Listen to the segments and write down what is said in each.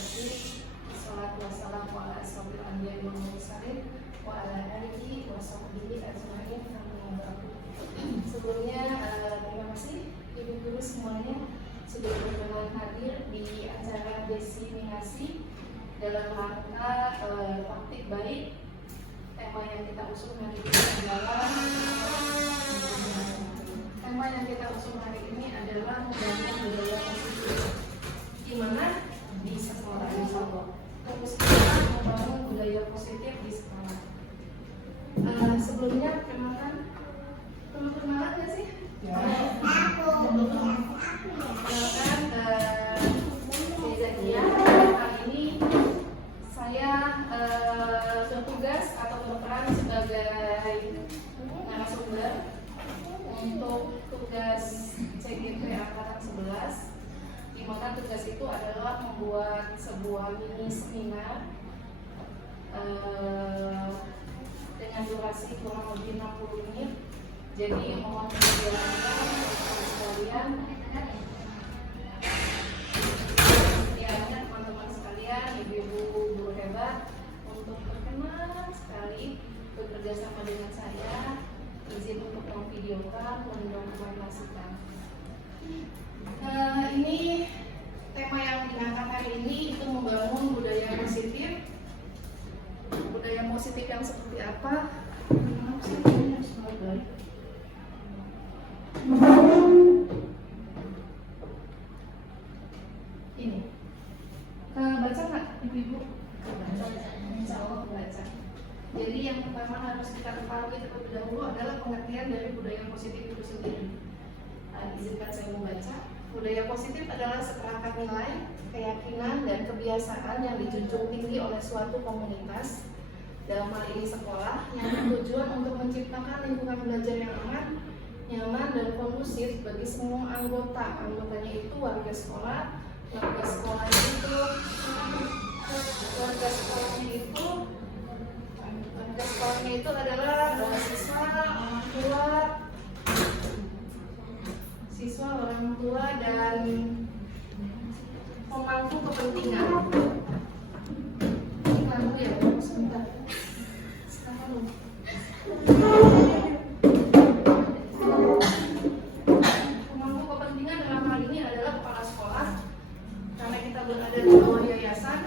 wabarakatuh. Wassalatu wassalamu ala asyrofil anbiya'i wal mursalin wa ala alihi wa sahbihi ajma'in. Sebelumnya terima kasih Ibu Guru semuanya sudah berkenan hadir di acara desiminasi dalam rangka praktik baik. Tema yang kita usung hari ini adalah membangun budaya positif. Gimana di sekolah, insyaallah. Fokus kita membangun budaya positif di sekolah. Sebelumnya perkenalkan, perkenalan nggak sih? Perkenalkan, Zakia. Kali ini saya bertugas atau berperan sebagai narasumber untuk tugas CGP Angkatan 11, di mana tugas itu adalah membuat sebuah mini seminar dengan durasi kurang lebih 60 menit. Jadi mohon dipersilakan sekalian, teman-teman sekalian, ibu-ibu guru hebat, untuk berkenan sekali bekerja sama dengan saya. Izin untuk memvideokan, mendokumentasikan. Ini tema yang diangkat hari ini itu membangun budaya positif. Budaya positif yang seperti apa? Ini baca nggak ibu-ibu? Insya Allah baca. Jadi yang pertama harus kita ketahui terlebih dahulu adalah pengertian dari budaya positif itu sendiri. Izinkan saya membaca. Budaya positif adalah seperangkat nilai, keyakinan, dan kebiasaan yang dijunjung tinggi oleh suatu komunitas, dalam hal ini sekolah, yang bertujuan untuk menciptakan lingkungan belajar yang aman, nyaman, dan kondusif bagi semua anggota. Anggotanya itu warga sekolah. Warga sekolahnya itu adalah siswa, orang tua, dan pemangku kepentingan. Ini lampu ya, sebentar. Pemangku kepentingan dalam hal ini adalah kepala sekolah. Karena kita berada di bawah yayasan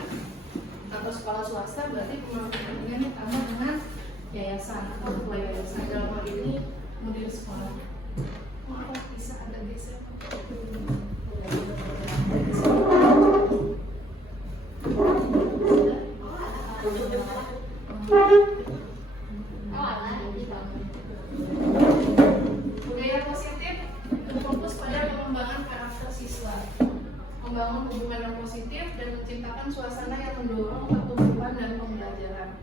atau sekolah swasta, berarti pemangku kepentingannya sama dengan yayasan atau ketua yayasan. Dalam hal ini mudir sekolah. Maaf, bisa ada geser. Budaya positif berfokus pada pengembangan karakter siswa, membangun hubungan yang positif, dan menciptakan suasana yang mendorong pertumbuhan dan pembelajaran.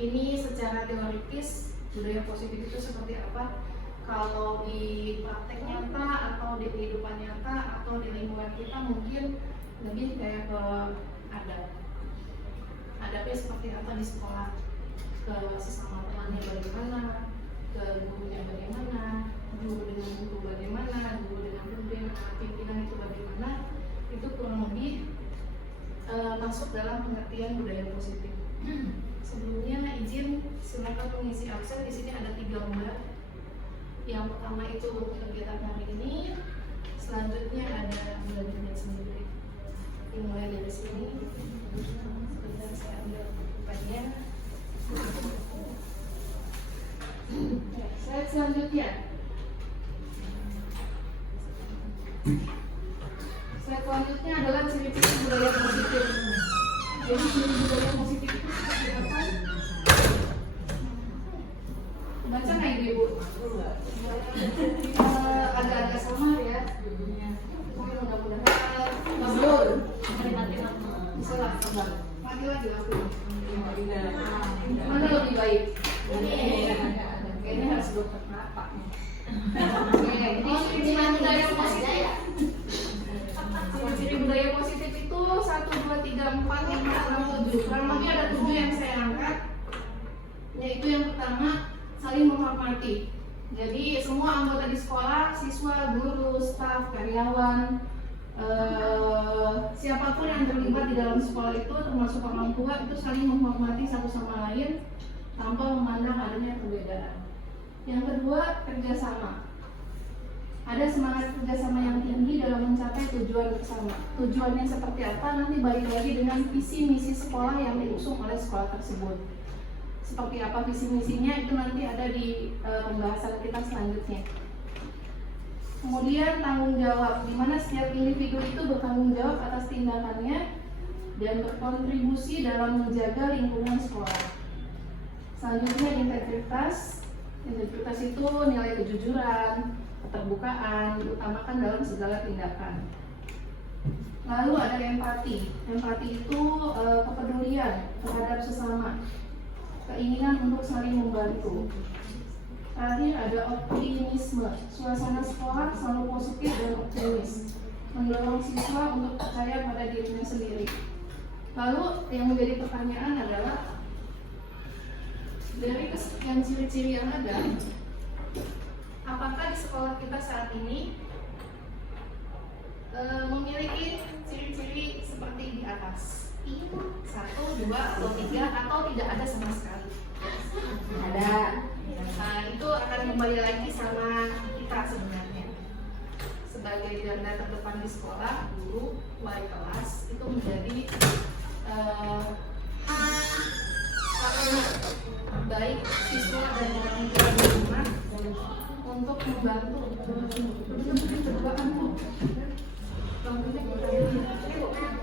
Ini secara teoritis budaya positif itu seperti apa? Kalau di praktek nyata atau di kehidupan nyata atau di lingkungan kita mungkin lebih kayak ke adabnya seperti apa di sekolah, ke sesama temannya bagaimana, ke gurunya bagaimana, guru dengan guru bagaimana, guru dengan pimpinan itu bagaimana. Itu kurang lebih masuk dalam pengertian budaya positif. Sebelumnya izin silakan mengisi absen. Di sini ada 3 lembar. Yang pertama itu untuk kegiatan hari ini. Selanjutnya ada bulan-bulan sendiri. Dimulai dari sini. Sebentar saya ambil bukunya. Slide selanjutnya. Slide selanjutnya adalah ciri-ciri budaya positif. Jadi ciri budaya positif itu seperti apa? Baca nggak ibu? Agak-agak samar ya. Mungkin mudah-mudahan betul. Bisa lah, mati lagi lampu. Mana lebih baik? Kayaknya harus dokter kenapa? Oke, ini ciri budaya positif. Ciri budaya positif itu 1, 2, 3, 4, 5, 6, 7. Kurang lebih ada 7 yang saya angkat. Yaitu yang pertama, saling menghormati. Jadi semua anggota di sekolah, siswa, guru, staf, karyawan, siapapun yang terlibat di dalam sekolah itu, termasuk orang tua, itu saling menghormati satu sama lain tanpa memandang adanya perbedaan. Yang kedua, kerjasama. Ada semangat kerjasama yang tinggi dalam mencapai tujuan bersama. Tujuannya seperti apa? Nanti balik lagi dengan visi misi sekolah yang diusung oleh sekolah tersebut. Seperti apa visi misinya itu nanti ada di pembahasan kita selanjutnya. Kemudian tanggung jawab, di mana setiap individu itu bertanggung jawab atas tindakannya dan berkontribusi dalam menjaga lingkungan sekolah. Selanjutnya integritas. Integritas itu nilai kejujuran, keterbukaan, diutamakan dalam segala tindakan. Lalu ada empati. Empati itu kepedulian terhadap sesama, keinginan untuk saling membantu. Terakhir ada optimisme. Suasana sekolah selalu positif dan optimis, mendorong siswa untuk percaya pada dirinya sendiri. Lalu yang menjadi pertanyaan adalah, dari kesekian ciri-ciri yang ada, apakah di sekolah kita saat ini memiliki ciri-ciri seperti di atas? 1, 2, atau 3, atau tidak ada sama sekali? Ada. Nah, itu akan kembali lagi sama kita sebenarnya. Sebagai garda terdepan di sekolah, guru, wali kelas, itu menjadi baik siswa dan orang tua di rumah untuk membantu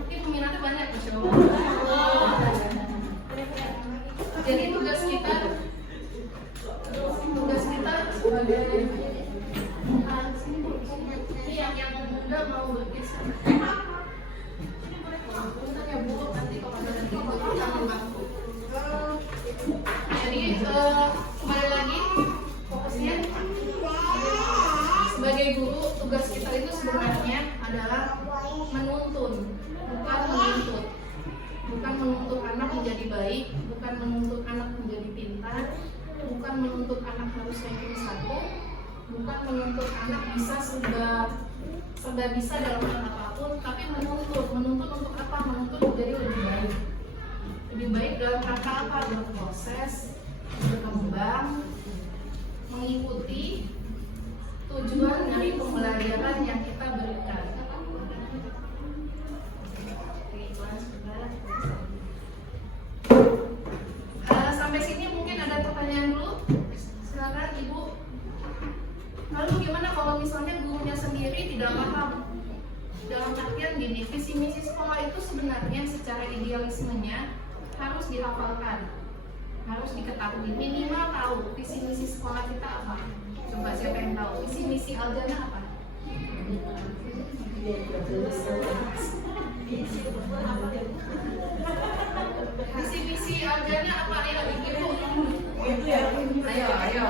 ini peminatnya banyak. Jadi tugas kita sebagai yang muda mau berkisah. Untuk ya Bu, nanti kalau ada akan bantu. Jadi kembali lagi fokusnya sebagai guru, tugas kita itu sebenarnya adalah menuntun, bukan menuntut anak menjadi baik, bukan menuntut anak menjadi pintar, bukan menuntut anak harus ranking 1, bukan menuntut anak bisa serba bisa dalam hal apapun, tapi menuntut untuk apa? Menuntut menjadi lebih baik dalam rangka apa? Berproses, berkembang, mengikuti tujuan dari pembelajaran yang kita berikan. Sampai sini mungkin ada pertanyaan dulu. Silakan Ibu. Lalu gimana kalau misalnya gurunya sendiri tidak paham? Dalam artian gini, visi misi sekolah itu sebenarnya secara idealismenya harus dihafalkan, harus diketahui, minimal tahu visi misi sekolah kita apa. Coba siapa yang tahu visi misi Aljana apa? Visi misi Aljana apa? Ayo Ibu. Ayo.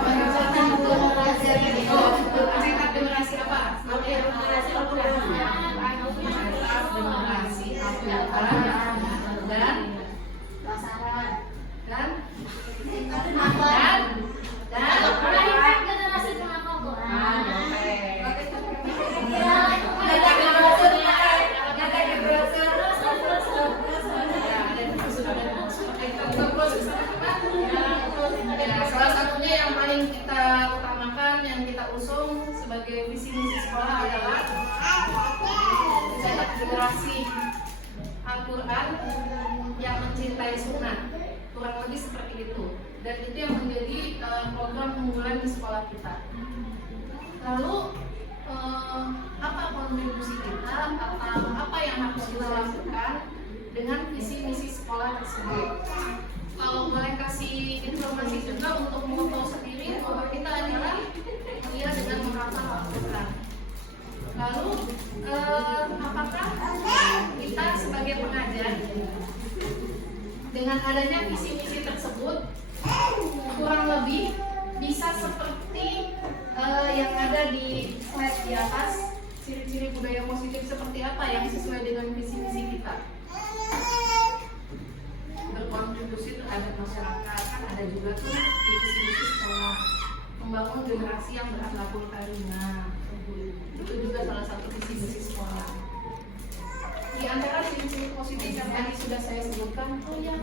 Cetak generasi apa? Generasi dan pasaran dan generasi pengapal salah satunya yang paling kita utamakan, yang kita usung sebagai visi misi sekolah adalah mencetak generasi Al-Quran yang mencintai sunnah, kurang lebih seperti itu. Dan itu yang menjadi program unggulan di sekolah kita. Lalu apa kontribusi kita, apa yang harus kita lakukan dengan visi misi sekolah tersebut? Kalau boleh kasih informasi juga untuk moto sendiri, moto kita adalah mulia dengan menghafal Al-Quran. Lalu apakah kita sebagai pengajar dengan adanya visi misi tersebut kurang lebih bisa seperti yang ada di slide di atas, ciri-ciri budaya positif seperti apa yang sesuai dengan visi misi kita? Berkontribusi terhadap masyarakat, kan ada juga tuh visi-visi sekolah, membangun generasi yang berakhlakul karimah, itu juga salah satu visi-visi sekolah. positif yang tadi sudah saya sebutkan. Oh ya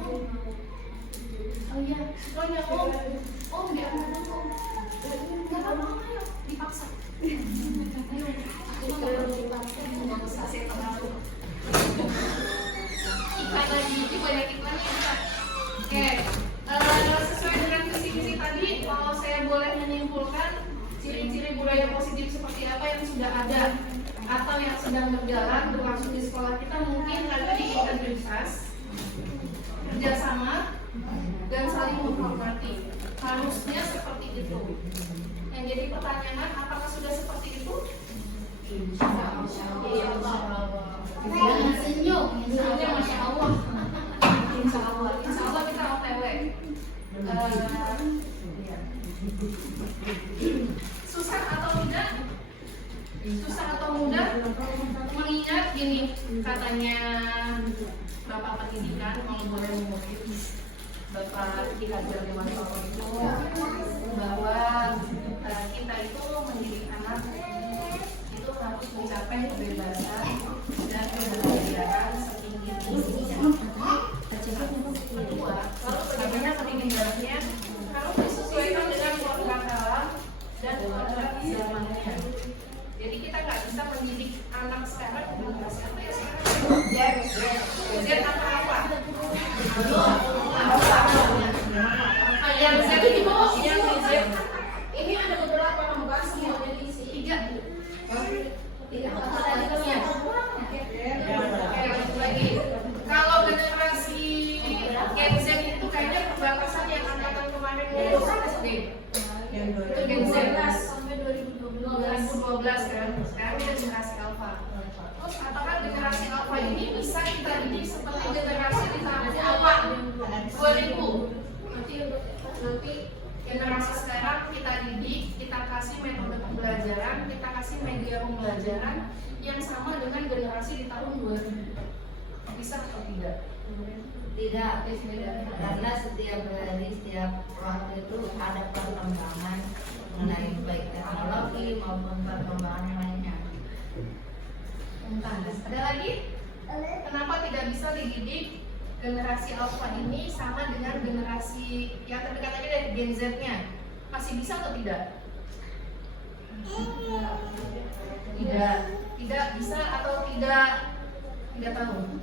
om diambil dulu om. Nggak apa-apa, ayo dipaksa. Ayo, aku nggak perlu dipaksa, nggak usah saya terlalu. Iklan lagi, ini banyak iklannya Kak. Oke, sesuai dengan visi-visi tadi, kalau saya boleh menyimpulkan ciri-ciri budaya positif seperti apa yang sudah ada atau yang sedang berlangsung di sekolah kita, mungkin tadi integritas, kerjasama, dan saling menghormati. Harusnya seperti itu. Yang jadi pertanyaan, apakah sudah seperti itu? Insya Allah. Jangan senyum. Masya Allah. Insya Allah kita OTW. Susah atau tidak? Susah atau mudah? Mengingat gini, katanya Bapak Pendidikan, kalau boleh mengutip Bapak Dihajar Dewan Soro itu, bahwa kita itu mendidik anak itu harus mencapai kebebasan dan kebahagiaan setinggi-tingginya. Kedua, kalau bagaimana pendidikannya harus disesuaikan dengan kodrat alam dan kodrat zamannya. Jadi kita nggak bisa mendidik anak sekarang generasi apa ya sekarang? Z apa? Yang Z itu yang Z. Ini ada beberapa membahas yang jadi isi tiga. Tiga kata-katanya. Lagi. Kalau generasi Gen Z itu kayaknya perbatasan yang angkatan kemarin itu SD. Itu Gen Z sampai 2012 kan. Sekarang ada generasi Alpha. Terus apakah generasi Alpha ini bisa kita didik seperti generasi di tahun awal 2000? Nanti generasi sekarang kita didik, kita kasih metode pembelajaran, kita kasih media pembelajaran yang sama dengan generasi di tahun 2000. Bisa atau tidak? Tidak, karena setiap hari, setiap waktu itu ada perkembangan mengenai baik teknologi maupun perkembangan yang lainnya. Ada lagi? Kenapa tidak bisa dididik generasi Alpha ini sama dengan generasi yang terdekat aja dari Gen Z-nya? Masih bisa atau tidak? Tidak bisa atau tidak tahu?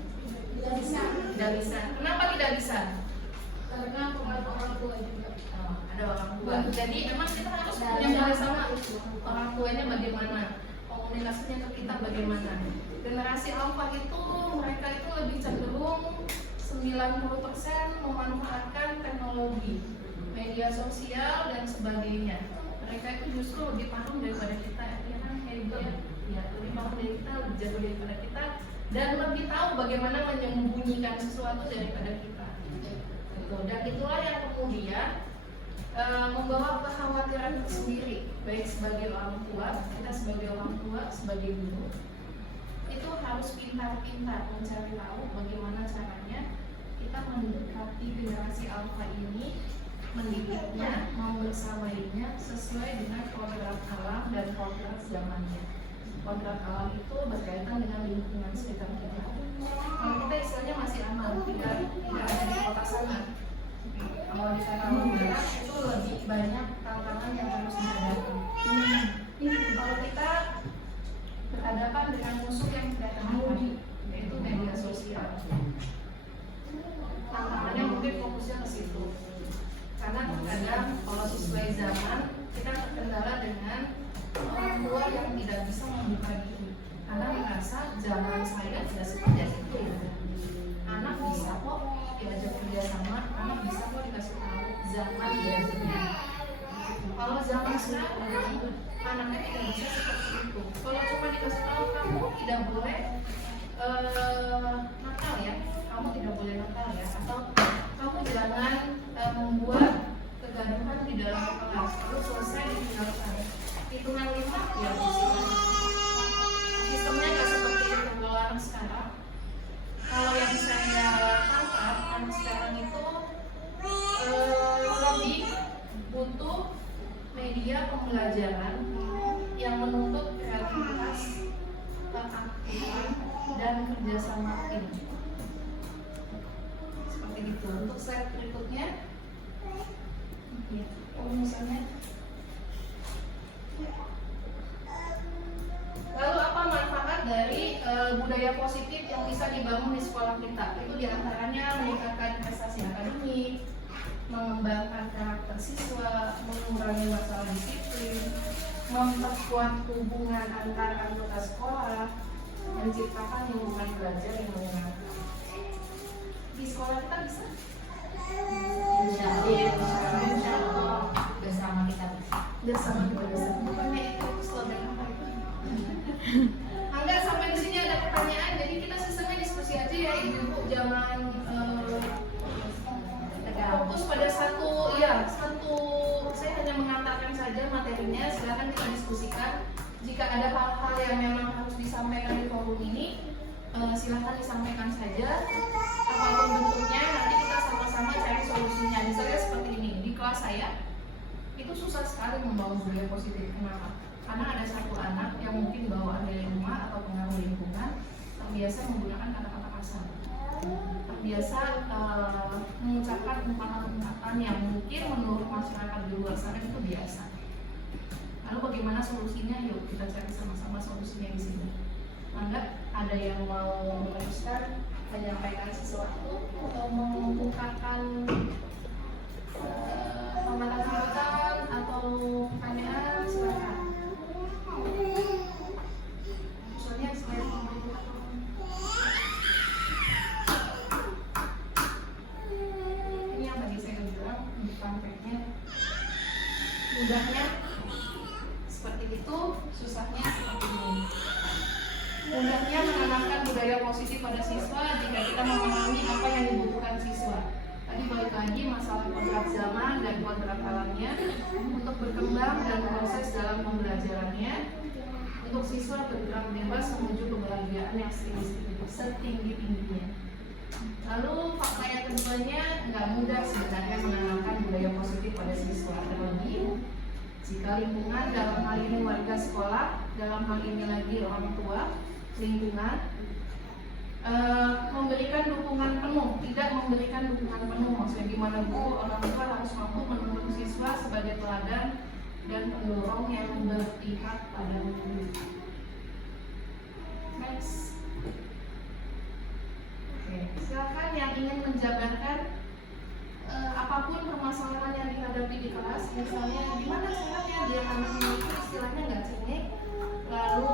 Tidak bisa. Kenapa tidak bisa? Karena pengaruh orang tua juga. Ada orang tua. Jadi emang kita harus punya mulai sama orang tuanya bagaimana, komunikasinya ke kita bagaimana. Generasi Alpha itu mereka itu lebih cenderung 90% memanfaatkan teknologi, media sosial dan sebagainya. Mereka itu justru lebih paham daripada kita, ya kan? Lebih paham dari kita, lebih jago daripada kita, dan lebih tahu bagaimana menyembunyikan sesuatu daripada kita. Dan itulah yang kemudian membawa kekhawatiran tersendiri, baik sebagai orang tua, kita sebagai orang tua, sebagai guru, itu harus pintar-pintar mencari tahu bagaimana caranya kita mendekati generasi Alpha ini, mendidiknya, membersamainya sesuai dengan kodrat alam dan kodrat zamannya. Kodrat alam itu berkaitan dengan lingkungan sekitar kita. Kalau kita istilahnya masih aman, tidak ada di kota sana. Kalau di Kalimantan itu lebih banyak tantangan yang harus dihadapi. Kalau kita berhadapan dengan musuh yang tidak terhadap, yaitu media sosial. Tantangannya mungkin fokusnya ke situ. Karena terkadang kalau sesuai zaman kita terkendala dengan orang tua yang tidak bisa membuka diri. Karena merasa zaman saya tidak seperti itu. Anak bisa kok diajak kerjasama, anak bisa kok dikasih tahu zaman biasanya. Kalau zaman sekarang anaknya tidak bisa seperti itu. Kalau cuma dikasih tahu kamu tidak boleh nakal ya, kamu tidak boleh nakal ya, atau kamu jangan membuat kegaduhan di dalam kelas, lalu selesai ditinggalkan. Hitungan 5 ya sistemnya nggak seperti itu. Kalau anak sekarang, kalau yang saya tangkap, anak sekarang itu lebih butuh media pembelajaran yang menuntut kreativitas, keaktifan, dan kerjasama tim. gitu. Untuk slide berikutnya, ya, rumusannya. Lalu apa manfaat dari budaya positif yang bisa dibangun di sekolah kita? Itu diantaranya meningkatkan prestasi akademik, mengembangkan karakter siswa, mengurangi masalah disiplin, memperkuat hubungan antar anggota sekolah, menciptakan lingkungan belajar yang menyenangkan. Di sekolah kita bisa? Insya Allah bersama kita bisa. Bersama kita bisa. Bukannya itu slogan apa itu? Enggak, sampai di sini ada pertanyaan. Jadi kita sistemnya diskusi aja ya, ibu-ibu. Jangan fokus pada satu. Saya hanya mengantarkan saja materinya. Silakan kita diskusikan. Jika ada hal-hal yang memang harus disampaikan di forum ini, silakan disampaikan saja. Apapun bentuknya, nanti kita sama-sama cari solusinya. Misalnya seperti ini, di kelas saya itu susah sekali membangun budaya positif. Kenapa? Karena ada satu anak yang mungkin bawaan dari rumah atau pengaruh lingkungan terbiasa menggunakan kata-kata kasar, terbiasa mengucapkan ungkapan-ungkapan yang mungkin menurut masyarakat di luar sana itu biasa. Lalu bagaimana solusinya? Yuk kita cari sama-sama solusinya di sini. Mangga, ada yang mau meneruskan, menyampaikan sesuatu atau mengungkapkan hambatan-hambatan atau pertanyaan, silakan. Soalnya selain ini yang tadi saya bilang di pamfletnya, mudahnya seperti itu, susahnya seperti ini. Mudahnya menanamkan budaya positif pada siswa jika kita memahami apa yang dibutuhkan siswa. Tadi balik lagi masalah kodrat zaman dan kodrat alamnya untuk berkembang dan proses dalam pembelajarannya, untuk siswa bergerak bebas menuju kebahagiaan yang setinggi-tingginya. Lalu fakta yang keduanya, nggak mudah sebenarnya menanamkan budaya positif pada siswa, terlebih jika lingkungan, dalam hal ini warga sekolah, dalam hal ini lagi orang tua, lingkungan memberikan dukungan penuh, tidak memberikan dukungan penuh. Maksudnya gimana Bu? Orang tua harus mampu menuntun siswa sebagai teladan dan pendorong yang berpihak pada guru. Next. Oke, silakan yang ingin menjabarkan apapun permasalahan yang dihadapi di kelas, misalnya gimana caranya biar anaknya itu istilahnya nggak cengeng, lalu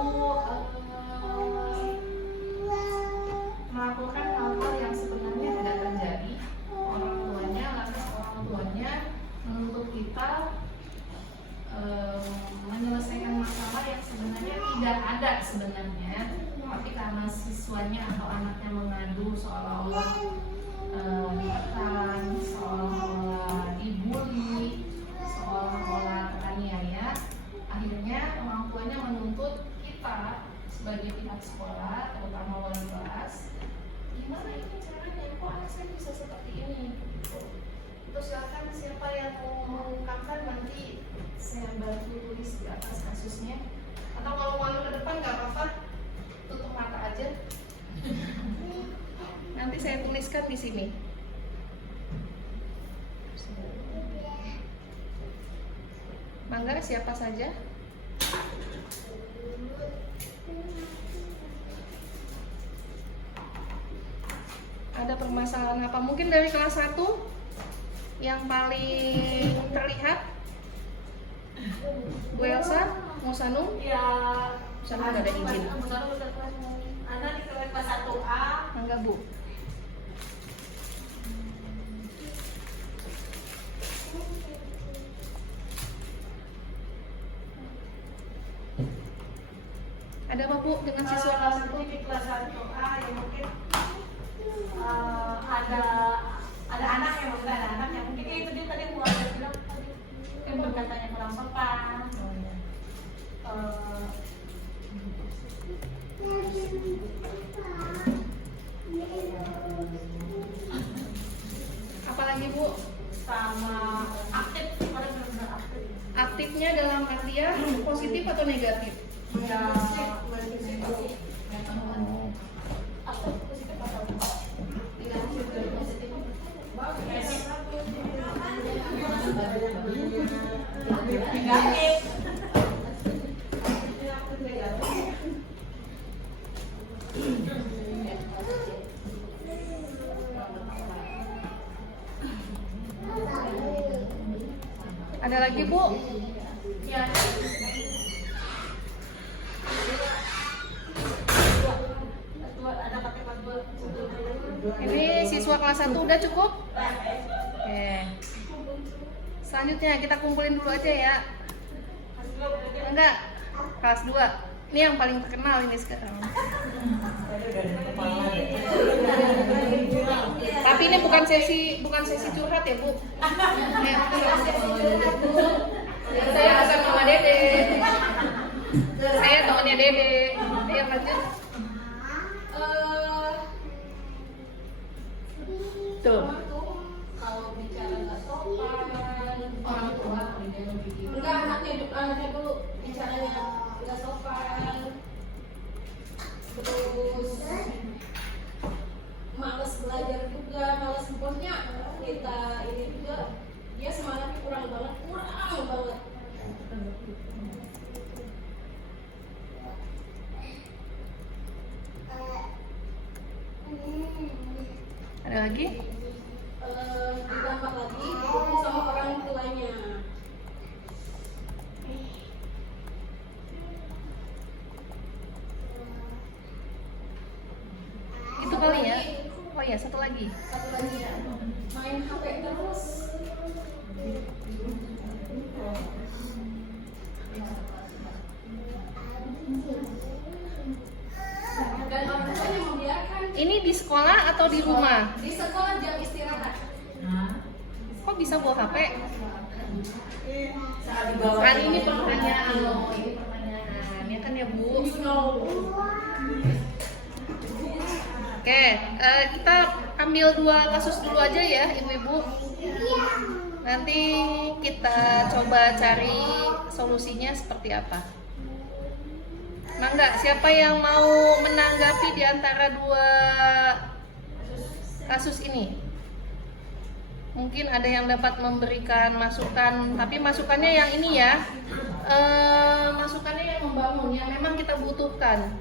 melakukan hal-hal yang sebenarnya tidak terjadi. Orang tuanya menuntut kita menyelesaikan masalah yang sebenarnya tidak ada sebenarnya, tapi karena siswanya atau anaknya mengadu seolah-olah ditekan, seolah-olah dibully, seolah-olah teraniaya, akhirnya orang tuanya menuntut kita sebagai pihak sekolah, terutama wali kelas, gimana ini caranya, kok anak saya bisa seperti ini? Itu silakan siapa yang mau mengungkapkan, nanti saya bantu tulis di atas kasusnya, atau kalau malu ke depan nggak apa-apa, tutup mata aja. Nanti saya tuliskan di sini. Mangga, siapa saja? Ada permasalahan apa? Mungkin dari kelas 1 yang paling terlihat. Bu Elsa, mau Sanung? Ya, Sanung nggak ada izin. Anak di kelas 1A. Mangga Bu. Ada apa Bu dengan siswa kelas 1? Di kelas 1A yang mungkin ada anak yang mungkin ada anak yang mungkin itu dia tadi Bu ada bilang mungkin berkatanya kurang sopan. Apalagi Bu? Sama aktif, orang benar-benar aktif. Aktifnya dalam artian positif atau negatif? Ya, aktif positif atau Negatif dari positif. Ada lagi Bu? Ya. Ada pakai password. Ini siswa kelas 1 udah cukup? Oke. Selanjutnya kita kumpulin dulu aja ya. Enggak, kelas 2. Ini yang paling terkenal ini sekarang. Tapi ini bukan sesi curhat ya, Bu. Saya bukan Mama Dede. Saya temannya Dede. Ayo lanjut. Tuh. Kalau bicara nggak sopan, Orang tua enggak anaknya dulu bicaranya nggak sopan, terus males belajar juga, males pokoknya kita ini juga dia semangatnya kurang banget. Ada lagi? Ditambah lagi itu sama orang tuanya. Itu kali ya. Oh ya, satu lagi. Satu lagi ya, main HP terus. Dan orang tuanya membiarkan. Ini di sekolah atau di rumah? Di sekolah jam istirahat. Kok bisa bawa HP? Kan ini pertanyaan loh, ini pertanyaan. Ya kan ya, Bu? Oke, kita ambil 2 kasus dulu aja ya, Ibu-ibu. Nanti kita coba cari solusinya seperti apa. Mangga, siapa yang mau menanggapi di antara 2 kasus ini? Mungkin ada yang dapat memberikan masukan, tapi masukannya yang ini ya, masukannya yang membangun, yang memang kita butuhkan.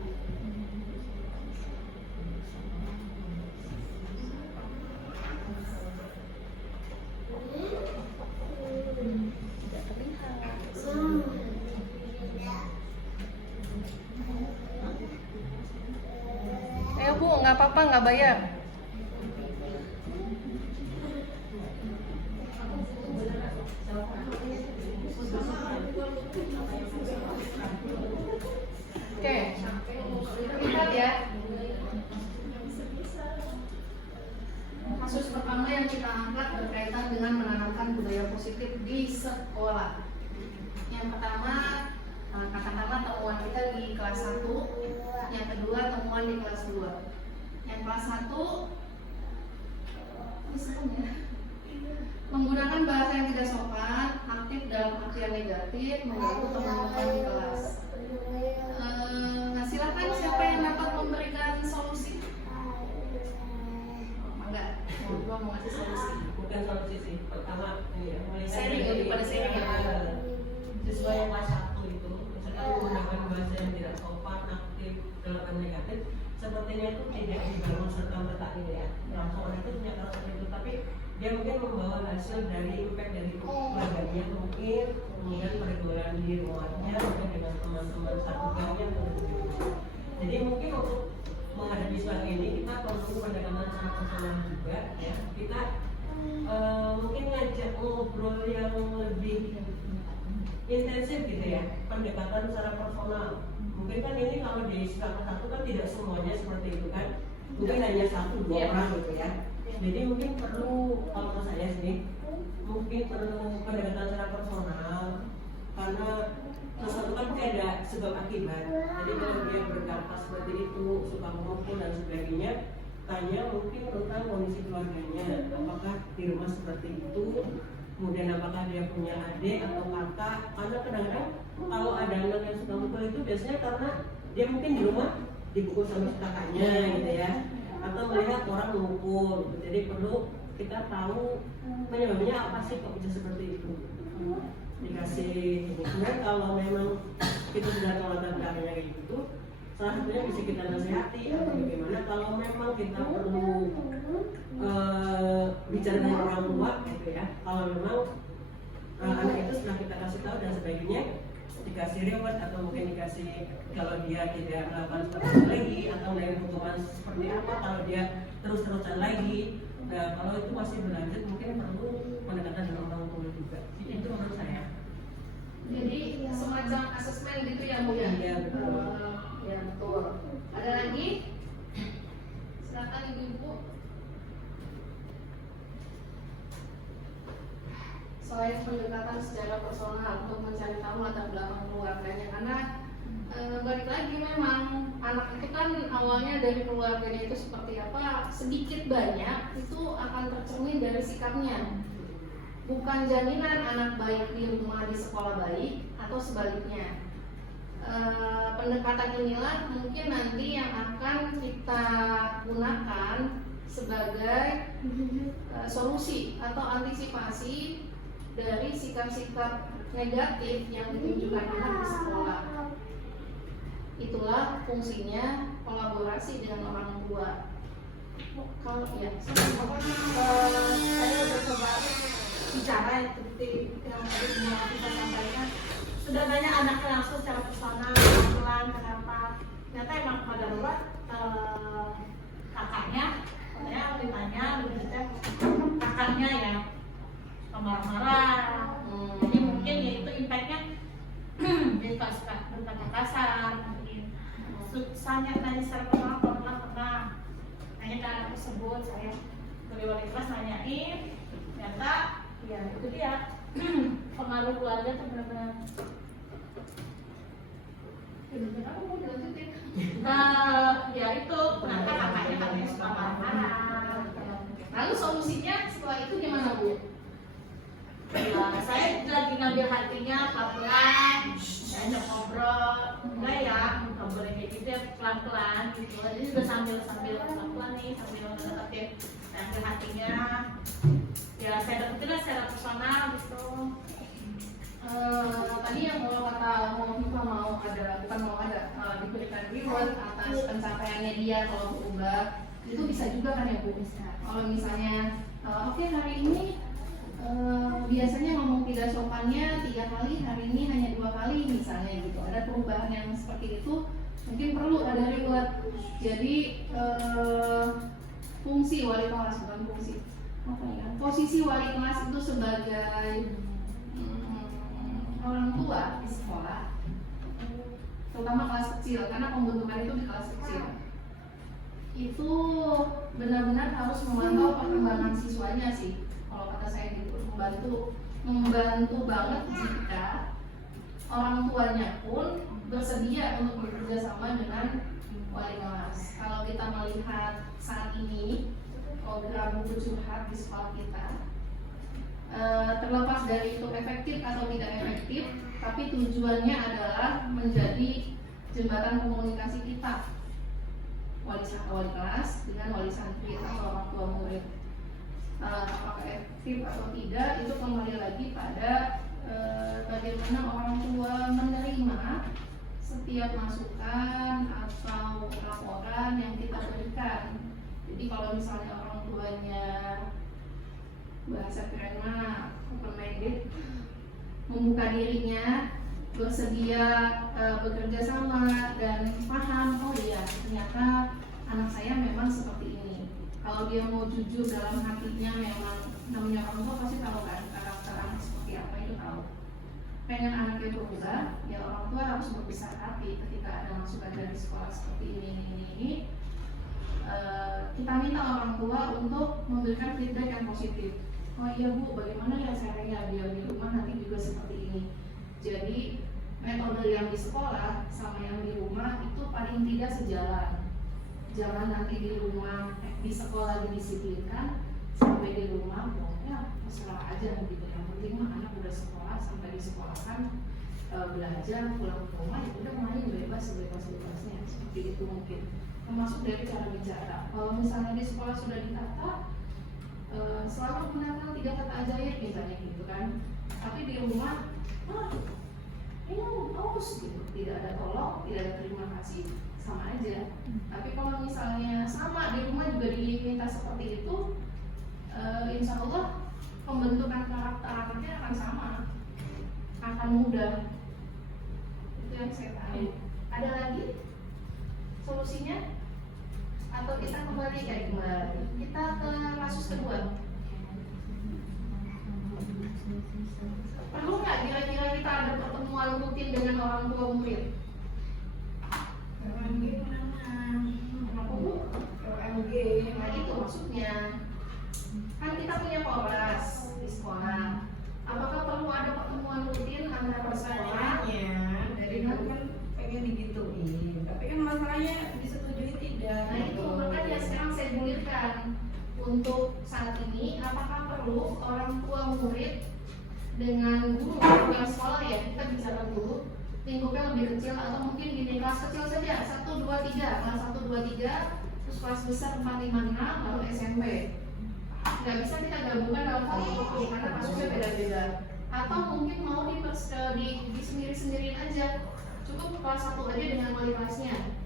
Tidak terlihat. Ayo Bu, nggak apa-apa, nggak bayar. Oke, lihat ya. Kasus pertama yang kita angkat berkaitan dengan menanamkan budaya positif di sekolah. Yang pertama, katakanlah temuan kita di kelas 1. Yang kedua, temuan di kelas 2. Yang kelas 1, menggunakan bahasa yang tidak sopan, aktif dalam artian negatif, mengganggu teman-teman di kelas. Nah, silakan siapa yang dapat memberikan solusi? Enggak, gua mau ngasih solusi. Bukan solusi sih. Pertama, mulai Sharing, lebih pada sharing ya. Siswa yang kelas 1 itu, misalkan menggunakan bahasa yang tidak sopan, aktif dalam arti negatif, sepertinya itu tidak dibangun serta merta ini ya. Langsung orang itu punya karakter itu, tapi dia mungkin membawa hasil dari impact dari keluarganya mungkin, kemudian pergaulan di rumahnya, mungkin dengan teman-teman satu gengnya. Jadi mungkin untuk menghadapi soal ini kita perlu pendekatan secara personal juga ya. Kita mungkin ngajak ngobrol yang lebih intensif gitu ya, pendekatan secara personal. Mungkin kan ini kalau di sekolah 1 kan tidak semuanya seperti itu kan, mungkin hanya 1-2 orang gitu ya. Jadi mungkin perlu, kalau menurut saya sih, mungkin perlu pendekatan secara personal, karena sesuatu kan mungkin ada sebab akibat. Jadi kalau dia berkata seperti itu, suka merokok dan sebagainya, tanya mungkin tentang kondisi keluarganya, apakah di rumah seperti itu, kemudian apakah dia punya adik atau kakak. Karena kadang-kadang kalau ada anak yang suka mukul itu biasanya karena dia mungkin di rumah dipukul sama kakaknya gitu ya, atau melihat orang mukul. Jadi perlu kita tahu penyebabnya apa sih kok bisa seperti itu, dikasih. Kemudian kalau memang kita sudah tahu latar belakangnya kayak gitu, salah satunya bisa kita nasihati atau bagaimana. Kalau memang kita perlu bicara dengan orang tua gitu ya, kalau memang anak itu setelah kita kasih tahu dan sebagainya dikasih reward atau mungkin dikasih kalau dia tidak melakukan seperti itu lagi atau dari hukuman seperti apa kalau dia terus-terusan lagi. Nah kalau itu masih berlanjut mungkin perlu pendekatan dengan orang tua juga. Itu menurut saya. Jadi semacam asesmen gitu ya Bu ya? Iya betul. Ya betul. Ada lagi? Silakan Ibu-ibu. Selain pendekatan secara personal untuk mencari tahu latar belakang keluarganya, karena balik lagi memang anak itu kan awalnya dari keluarganya itu seperti apa, sedikit banyak itu akan tercermin dari sikapnya. Bukan jaminan anak baik di rumah di sekolah baik atau sebaliknya. Pendekatan inilah mungkin nanti yang akan kita gunakan sebagai solusi atau antisipasi dari sikap-sikap negatif yang ditunjukkan anak di sekolah. Itulah fungsinya kolaborasi dengan orang tua. Kalau ya, Saya udah coba bicara seperti yang tadi semua kita sampaikan. Sudah banyak anaknya langsung secara personal, pelan kenapa? Ternyata emang pada luar kakaknya, katanya ditanya lebih detail kakaknya ya marah-marah. Jadi mungkin ya itu impactnya dia suka berkata kasar mungkin. Tanya secara personal pernah nanya ke anak tersebut, saya sebagai wali kelas nanyain, ternyata ya itu dia pengaruh keluarga tuh benar-benar. kenapa mau dilanjutin? Ya itu kenapa kakaknya katanya suka marah-marah. Lalu solusinya setelah itu gimana Bu? Ya, saya lagi ngambil hatinya pelan-pelan, saya udah ngobrol, enggak ya, nggak boleh kayak gitu ya, pelan-pelan gitu. Jadi juga sambil pelan-pelan nih, sambil ngedeketin, saya ambil hatinya. Ya saya deketin lah secara personal gitu. Tadi yang mau kata mau ada diberikan reward atas pencapaiannya dia kalau berubah, itu bisa juga kan ya Bu? Kalau misalnya oke, hari ini biasanya ngomong tidak sopannya 3 kali, hari ini hanya 2 kali misalnya gitu. Ada perubahan yang seperti itu, mungkin perlu ada reward. Jadi fungsi wali kelas, bukan fungsi apa ya, posisi wali kelas itu sebagai orang tua di sekolah, terutama kelas kecil, karena pembentukan itu di kelas kecil, itu benar-benar harus memantau perkembangan siswanya sih. Kalau kata saya gitu, membantu banget jika orang tuanya pun bersedia untuk bekerja sama dengan wali kelas. Kalau kita melihat saat ini program buku curhat di sekolah kita, terlepas dari itu efektif atau tidak efektif, tapi tujuannya adalah menjadi jembatan komunikasi kita, wali kelas dengan wali santri atau orang tua murid. Apakah efektif atau tidak itu kembali lagi pada bagaimana orang tua menerima setiap masukan atau laporan yang kita berikan. Jadi kalau misalnya orang tuanya, bahasa keren mah open-minded, membuka dirinya, bersedia bekerja sama dan paham, oh iya ternyata anak saya memang seperti ini. Kalau dia mau jujur dalam hatinya, memang namanya orang tua pasti tahu kan karakter anak seperti apa, itu tahu. Pengen anaknya berubah, ya orang tua harus berbesar hati ketika ada masukan dari sekolah seperti ini. Kita minta orang tua untuk memberikan feedback yang positif. Oh iya Bu, bagaimana ya caranya biar di rumah nanti juga seperti ini. Jadi metode yang di sekolah sama yang di rumah itu paling tidak sejalan. Jangan nanti di rumah, di sekolah didisiplinkan, sampai di rumah pokoknya masalah aja gitu. Yang penting mah anak udah sekolah, sampai di sekolah kan belajar, pulang ke rumah ya udah main bebas sebebas-bebasnya. Seperti itu mungkin. Termasuk dari cara bicara. Kalau misalnya di sekolah sudah ditata, selalu gunakan 3 kata ajaib misalnya gitu kan. Tapi di rumah, aus gitu, tidak ada tolong, tidak ada terima kasih, sama aja. Tapi kalau misalnya sama di rumah juga diminta seperti itu, insya Allah pembentukan karakter anaknya akan sama, akan mudah. Itu yang saya tahu. Ada lagi solusinya? Atau kita kembali kita ke kasus kedua. Perlu nggak kira-kira kita ada pertemuan rutin dengan orang tua murid? Kenapa Bu? OMG. Nah itu maksudnya. Kan kita punya koras di sekolah. Apakah perlu ada pertemuan rutin antara sekolah? Dari dulu kan pengen digituin, tapi kan masalahnya disetujui tidak. Nah itu makanya sekarang saya gulirkan. Untuk saat ini, apakah perlu orang tua murid dengan guru, bukan sekolah ya, kita bicara dulu lingkupnya lebih kecil atau mungkin gini, kelas kecil saja 1, 2, 3, kelas 1, 2, 3, terus kelas besar 4, 5, 6, lalu SMP. Nggak bisa kita gabungkan dalam satu buku karena kasusnya beda-beda. Atau mungkin mau di sendiri-sendiriin aja, cukup kelas 1 aja dengan wali kelasnya,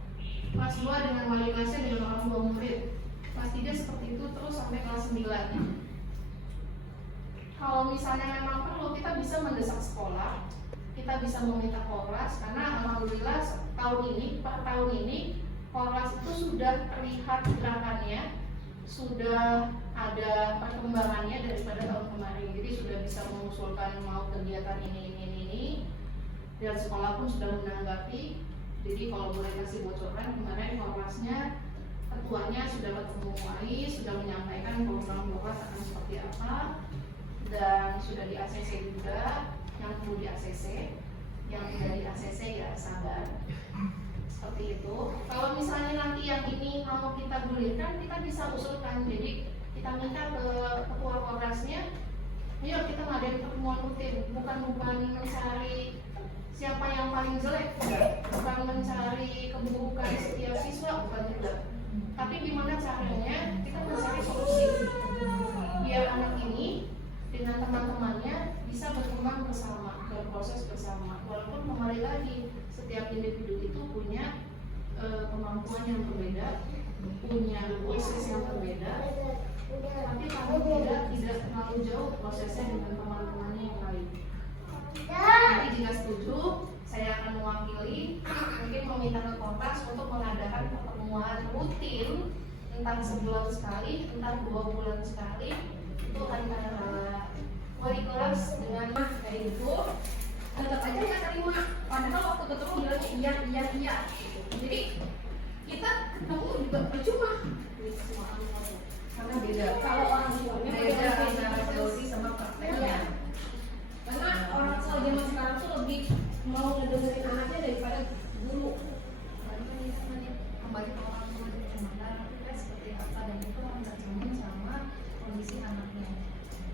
kelas 2 dengan wali kelasnya dengan orang tua murid, kelas 3 seperti itu terus sampai kelas 9. Kalau misalnya memang perlu, kita bisa mendesak sekolah, kita bisa meminta koras, karena alhamdulillah per tahun ini koras itu sudah terlihat gerakannya, sudah ada perkembangannya daripada tahun kemarin. Jadi sudah bisa mengusulkan mau kegiatan ini, dan sekolah pun sudah menanggapi. Jadi kalau boleh kasih bocoran, kemarin korasnya ketuanya sudah ketemu MUI, sudah menyampaikan program koras akan seperti apa, dan sudah di ACC juga. Yang perlu di ACC, yang tidak di ACC ya sabar. Seperti itu. Kalau misalnya nanti yang ini mau kita gulirkan, kita bisa usulkan. Jadi kita minta ke ketua korasnya, ayo kita ngadain pertemuan rutin, bukan mencari siapa yang paling jelek, bukan mencari keburukan setiap siswa, bukan juga. Tapi gimana caranya kita mencari solusi biar anak ini dengan teman-temannya bisa berkembang bersama, berproses bersama. Walaupun kembali lagi setiap individu itu punya kemampuan yang berbeda, punya proses yang berbeda, tapi paling tidak terlalu jauh prosesnya dengan teman-temannya yang lain. Jadi jika setuju, saya akan mewakili, mungkin meminta ke Kompas untuk mengadakan pertemuan rutin, entah sebulan sekali, entah 2 bulan sekali, itu antara wali kelas dengan kayak itu. Tetap aja nggak terima, padahal waktu ketemu bilangnya iya. Jadi kita ketemu juga percuma, karena beda. Kalau orang tuanya beda antara teori sama prakteknya. Karena orang tua zaman sekarang tuh lebih mau ngedengerin anaknya daripada guru. Kembali ke orang tua di rumah, kita seperti apa dan itu harus tercermin sama kondisi anaknya.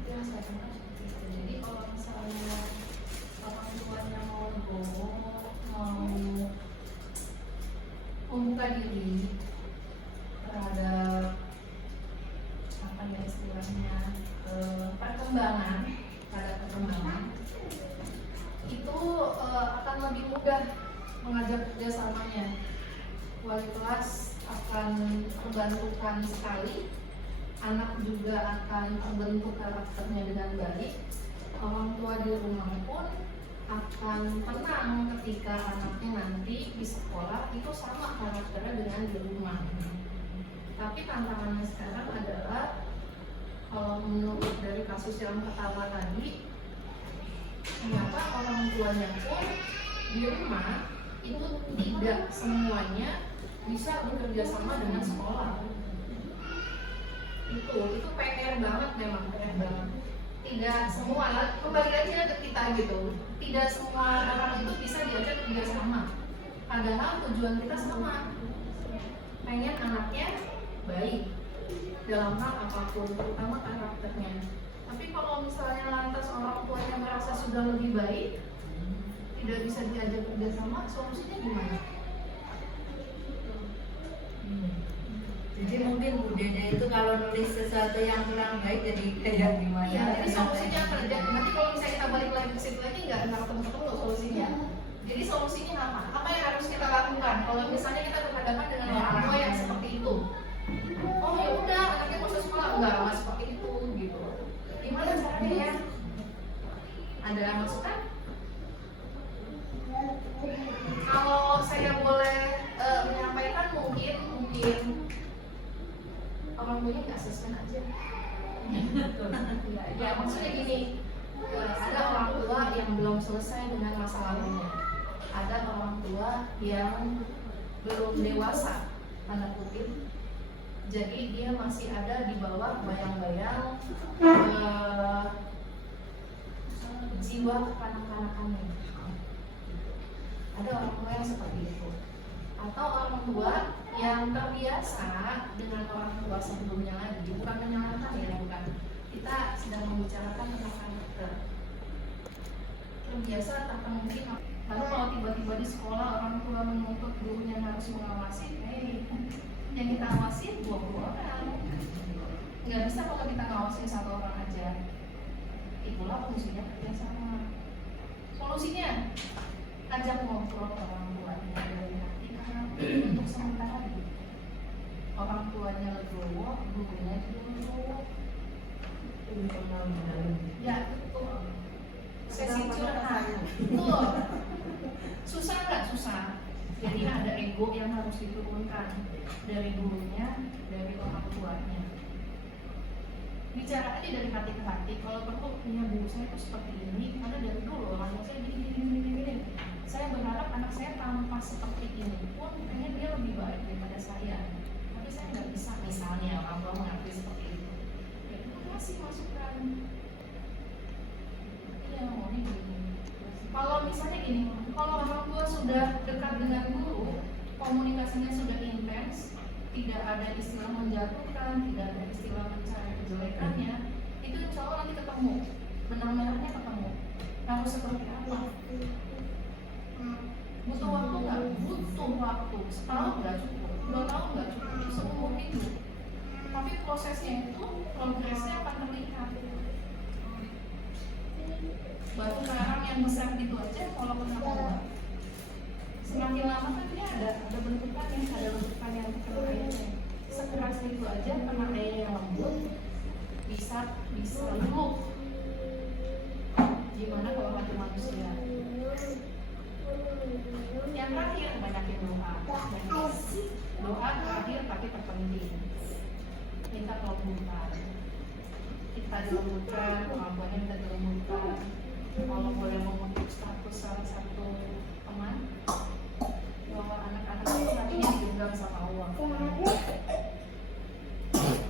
Itu yang saya contoh seperti itu. Jadi kalau misalnya orang tuanya mau membuka diri terhadap apa ya istilahnya perkembangan itu akan lebih mudah mengajak kerjasamanya. Wali kelas akan terbantukan sekali, anak juga akan terbentuk karakternya dengan baik, orang tua di rumah pun akan tenang ketika anaknya nanti di sekolah itu sama karakternya dengan di rumah. Tapi tantangannya sekarang adalah kalau menurut dari kasus yang pertama tadi, ternyata orang tuanya pun di rumah itu tidak semuanya bisa bekerja sama dengan sekolah. Itu PR banget, memang PR banget. Tidak semua, kembali lagi ke kita gitu, tidak semua orang itu bisa diajak kerja sama. Padahal tujuan kita sama, pengen anaknya baik dalam hal apapun, terutama karakternya. Tapi kalau misalnya lantas orang tuanya merasa sudah lebih baik, tidak bisa diajak kerjasama, solusinya gimana? Jadi mungkin Bu Dede itu kalau nulis sesuatu yang kurang baik jadi kayak gimana? Iya, jadi solusinya kerja. Nanti kalau misalnya kita balik lagi ke situ lagi nggak ketemu solusinya. Jadi solusinya apa? Apa yang harus kita lakukan? Kalau misalnya kita berhadapan dengan orang tua yang seperti itu, oh ya udah anaknya masuk sekolah, enggak seperti itu gitu. Gimana cara Oke ya. Ada masukan? Kalau saya boleh menyampaikan mungkin orang tuanya nggak selesai aja. Ya maksudnya gini, ada orang tua yang belum selesai dengan masa lalunya, ada orang tua yang belum dewasa tanda kutip, jadi dia masih ada di bawah bayang-bayang jiwa kekanak-kanakannya. Ada orang tua yang seperti itu, atau orang tua yang terbiasa dengan orang tua sebelumnya lagi. Bukan menyalahkan ya, bukan. Kita sedang membicarakan tentang karakter. Terbiasa tanpa mungkin. Lalu kalau tiba-tiba di sekolah orang tua menuntut gurunya harus mengawasi, yang kita awasi 20 orang. Nggak bisa kalau kita ngawasin satu orang aja. Itulah fungsinya kerjasama. Solusinya, ajak ngobrol orang tuanya dari hati, karena untuk sementara ini orang tuanya legowo, gurunya juga legowo. Ya itu sesi curhat. Betul. Susah nggak? Susah. Jadi ada ego yang harus diturunkan dari gurunya, dari orang tuanya. Bicara aja dari hati ke hati. Kalau perlu, punya guru saya itu seperti ini, karena dari dulu orang saya gini. Saya berharap anak saya tanpa seperti ini pun kayaknya dia lebih baik daripada saya. Tapi saya nggak bisa, misalnya orang tua mengakui seperti itu. Ya itu kasih masukan. Iya maunya gini. Kalau misalnya gini, kalau orang tua sudah dekat dengan guru, komunikasinya sudah intens, tidak ada istilah menjatuhkan, tidak ada istilah mencari kejelekannya, itu insya Allah nanti ketemu, benang merahnya ketemu. Harus seperti apa? Butuh waktu nggak? Butuh waktu. Setahun nggak cukup, 2 tahun nggak cukup, seumur hidup. Tapi prosesnya itu, progresnya akan terlihat. Batu karang yang besar gitu aja, kalau pernah buat, semakin lama kan dia ada bentukannya, ada bentukan yang kena airnya. Sekeras itu aja, kena airnya yang lembut, bisa lembut. Gimana kalau hati manusia? Yang terakhir, banyakin doa. Doa terakhir tapi terpenting. Minta kelembutkan. Kita dilembutkan, kemampuannya minta dilembutkan. Kalau boleh memutus status salah satu teman, bahwa anak-anak itu nantinya digenggam sama Allah.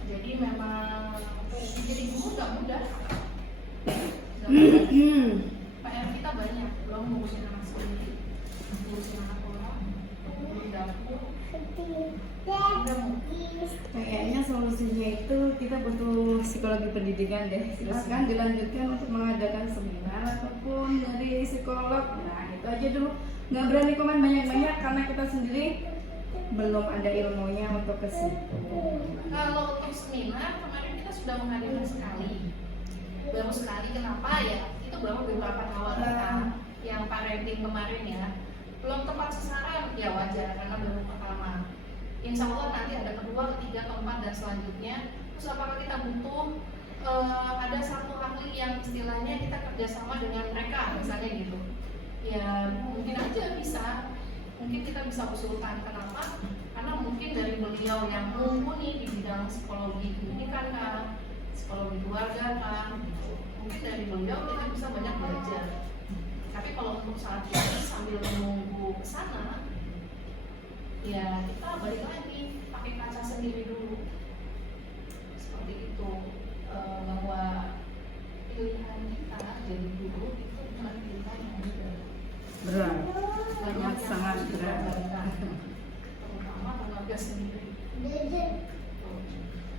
Jadi memang jadi guru nggak mudah. PR kita banyak, belum ngurusin anak sendiri, ngurusin anak orang, ngurusin dapur. Kayaknya solusinya itu kita butuh psikologi pendidikan deh. Silakan dilanjutkan untuk mengadakan seminar ataupun dari psikolog. Nah itu aja dulu. Nggak berani komen banyak-banyak karena kita sendiri belum ada ilmunya untuk ke situ. Kalau untuk seminar kemarin kita sudah mengadakan sekali, baru sekali. Kenapa ya? Itu baru beberapa awal kita yang parenting kemarin ya. Belum tepat sasaran, ya wajar karena baru pertama. Insya Allah nanti ada kedua, ketiga, keempat dan selanjutnya. Terus apakah kita butuh ada satu ahli yang istilahnya kita kerjasama dengan mereka, misalnya gitu? Ya mungkin aja bisa. Mungkin kita bisa usulkan. Kenapa? Karena mungkin dari beliau yang mumpuni di bidang psikologi pendidikan kan, psikologi keluarga kan, mungkin dari beliau kita bisa banyak belajar. Tapi kalau untuk saat ini sambil menunggu kesana, ya kita balik lagi pakai kaca sendiri dulu. Seperti itu, bahwa pilihan kita jadi guru itu bukan pilihan yang mudah. Berat, Banyak sangat berat. Terutama tenaga sendiri.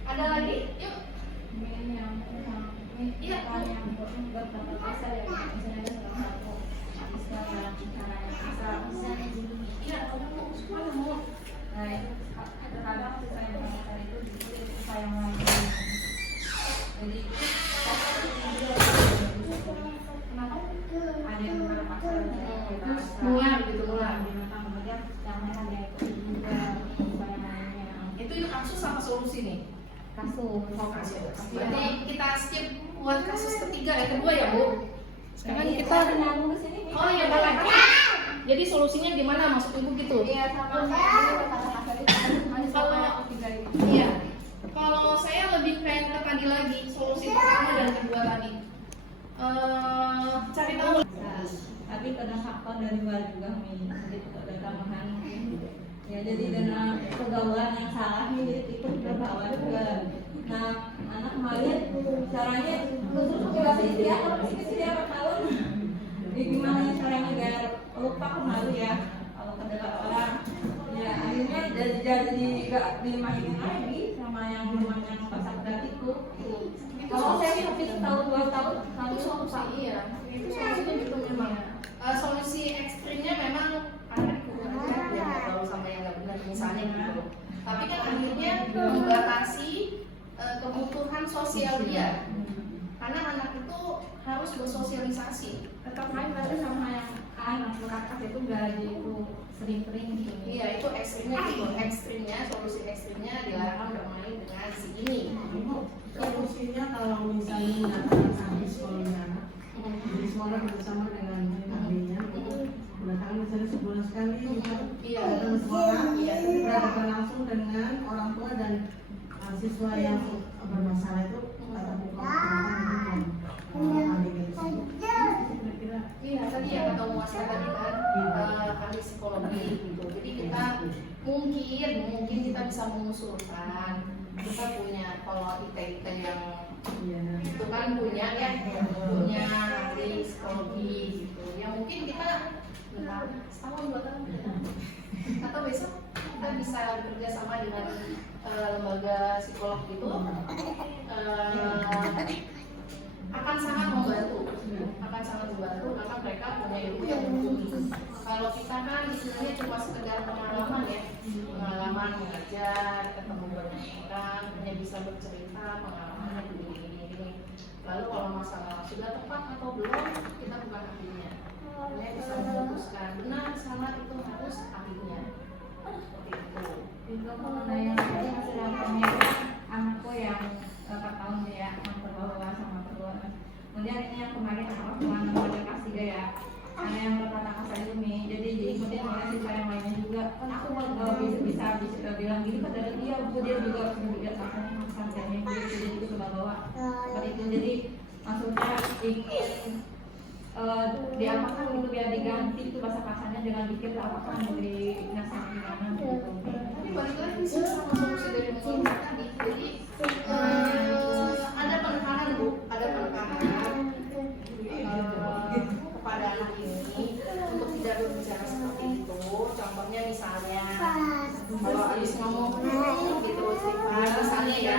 Ada lagi? Yuk. Iya. yang bertambah kasar ya, misalnya ada salah satu istilah yang caranya kasar, misalnya gini. Iya, kamu. Nah itu terkadang saya dengan kasar itu justru itu yang lain. Jadi Kenapa? ada yang berpaksa Terus mulai gitu mulai. kemudian yang lain dia itu juga yang lainnya. Itu yuk kasus sama solusi nih. kasus. Berarti kita skip buat kasus ketiga, kedua ya Bu? Sekarang kita nyambung ke sini. oh iya boleh. Jadi solusinya gimana maksud Ibu gitu? Iya, sama kata-kata itu Kalau iya, kalau saya lebih pengen ke tadi lagi, solusi pertama dan kedua tadi. Cari tahu. Tapi kadang faktor dari luar juga nih, jadi ada tambahan ya, jadi karena pergaulan yang salah nih, jadi ikut terbawa juga. Nah, anak kemarin caranya untuk motivasi dia, kalau sih dia 4 tahun, ya gimana caranya biar lupa kemarin ya, kalau kedekat orang, ya akhirnya jadi gak dimainin lagi sama yang pasak berat itu. Kalau saya sih habis tahun 2 tahun Itu solusi iya. Itu solusinya gitu memang. Solusi ekstrimnya memang anak dikurang aja ya nggak tahu sama yang nggak benar misalnya gitu. Tapi kan akhirnya membatasi kebutuhan sosial dia. Karena anak itu harus bersosialisasi. tetap main tapi sama yang anak kakak itu gaji itu sering-sering gitu. Iya itu ekstrimnya gitu. Ekstrimnya solusi ekstrimnya dilarang bermain dengan si ini. Solusinya kalau misalnya mendatangkan sampai sekolahnya anak, jadi sekolah bersama dengan ahlinya, mendatangkan misalnya sebulan sekali, Iya. datang ke sekolah, berhadapan langsung dengan orang tua dan siswa yang bermasalah itu tatap muka dengan ahli gitu. Kira-kira Iya tadi yang kata Mas tadi kan ahli psikologi gitu. Jadi kita mungkin kita bisa mengusulkan kita punya kalau IT yang itu kan punya ahli psikologi gitu. Ya mungkin kita setahun 2 tahun atau besok kita bisa bekerja sama dengan lembaga psikolog itu akan sangat membantu karena mereka punya ilmu yang mumpuni. Kalau kita kan istilahnya cuma sekedar pengalaman ya, pengalaman mengajar, ketemu banyak orang, hanya bisa bercerita pengalamannya begini. Lalu kalau masalah sudah tepat atau belum, kita bukan ahlinya. Hanya bisa memutuskan benar salah itu harus ahlinya. Seperti itu. Itu mengenai yang tadi masih laporannya anakku yang 4 tahun ya, yang terbawa sama pergaulan. Kemudian ini yang kemarin aku cuma kelas 3 ya, ada yang berkata kasar ini, jadi diikutin oleh siswa yang lainnya juga. Aku mau bisa bilang gini pada dia, dia juga harus juga kasarnya santai gitu, jadi itu kebawa seperti itu. Jadi maksudnya ingin diapakan gitu biar diganti itu bahasa kasarnya, jangan bikin apakah mau dinasihati gimana gitu. Tapi balik lagi sih sama solusi dari mulut tadi. Jadi ada penekanan Bu, ada penekanan kepada anak ini untuk tidak berbicara seperti itu. Contohnya misalnya kalau habis ngomong gitu misalnya ya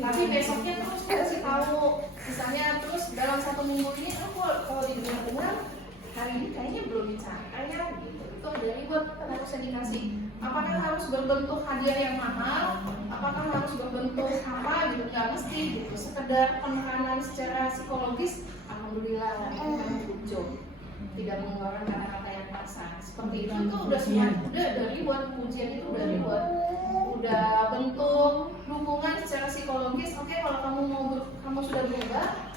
tapi besoknya terus kasih tahu misalnya terus dalam 1 minggu ini aku kalau didengar hari ini kayaknya belum bicara ya gitu. Itu ada reward harusnya dikasih. Apakah harus berbentuk hadiah yang mahal? Apakah harus berbentuk apa gitu? Nggak mesti gitu. Sekedar penekanan secara psikologis, alhamdulillah ini kan lucu. Tidak mengeluarkan kata-kata yang kasar. Seperti itu udah semua udah dari buat pujian itu udah dibuat. Udah bentuk dukungan secara psikologis. Oke, kalau kamu sudah berubah,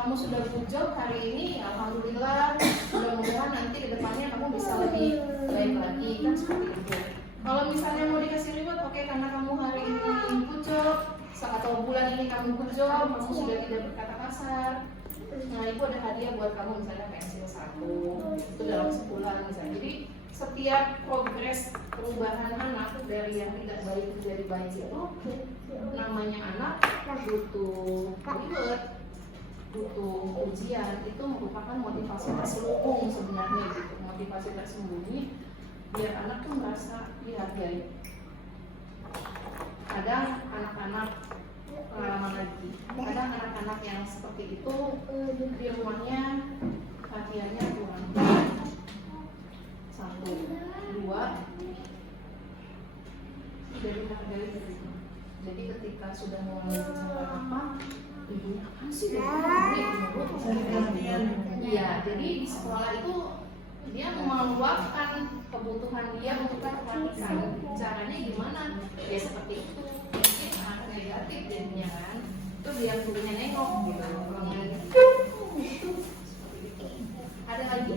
kamu sudah bujuk hari ini, alhamdulillah. Mudah-mudahan nanti kedepannya kamu bisa lebih baik lagi kan seperti itu. Kalau misalnya mau dikasih reward, oke, karena kamu hari ini bujuk atau bulan ini kamu bujuk, kamu sudah tidak berkata kasar. Nah, itu ada hadiah buat kamu misalnya pensil 1 itu dalam sebulan misalnya. Jadi setiap progres perubahan anak dari yang tidak baik menjadi baik itu namanya anak butuh reward, butuh ujian. Itu merupakan motivasi terselubung sebenarnya gitu, motivasi tersembunyi biar anak tuh merasa dihargai. Kadang anak-anak pengalaman lagi, kadang anak-anak yang seperti itu di rumahnya latihannya kurang 1, 2 dari hargai gitu. Jadi ketika sudah mulai bicara apa, ibunya apa sih? Iya, jadi di sekolah itu dia meluapkan kebutuhan dia untuk diperhatikan. Caranya gimana? Ya seperti itu. Mungkin anaknya yang gurunya nengok gitu. Ada lagi?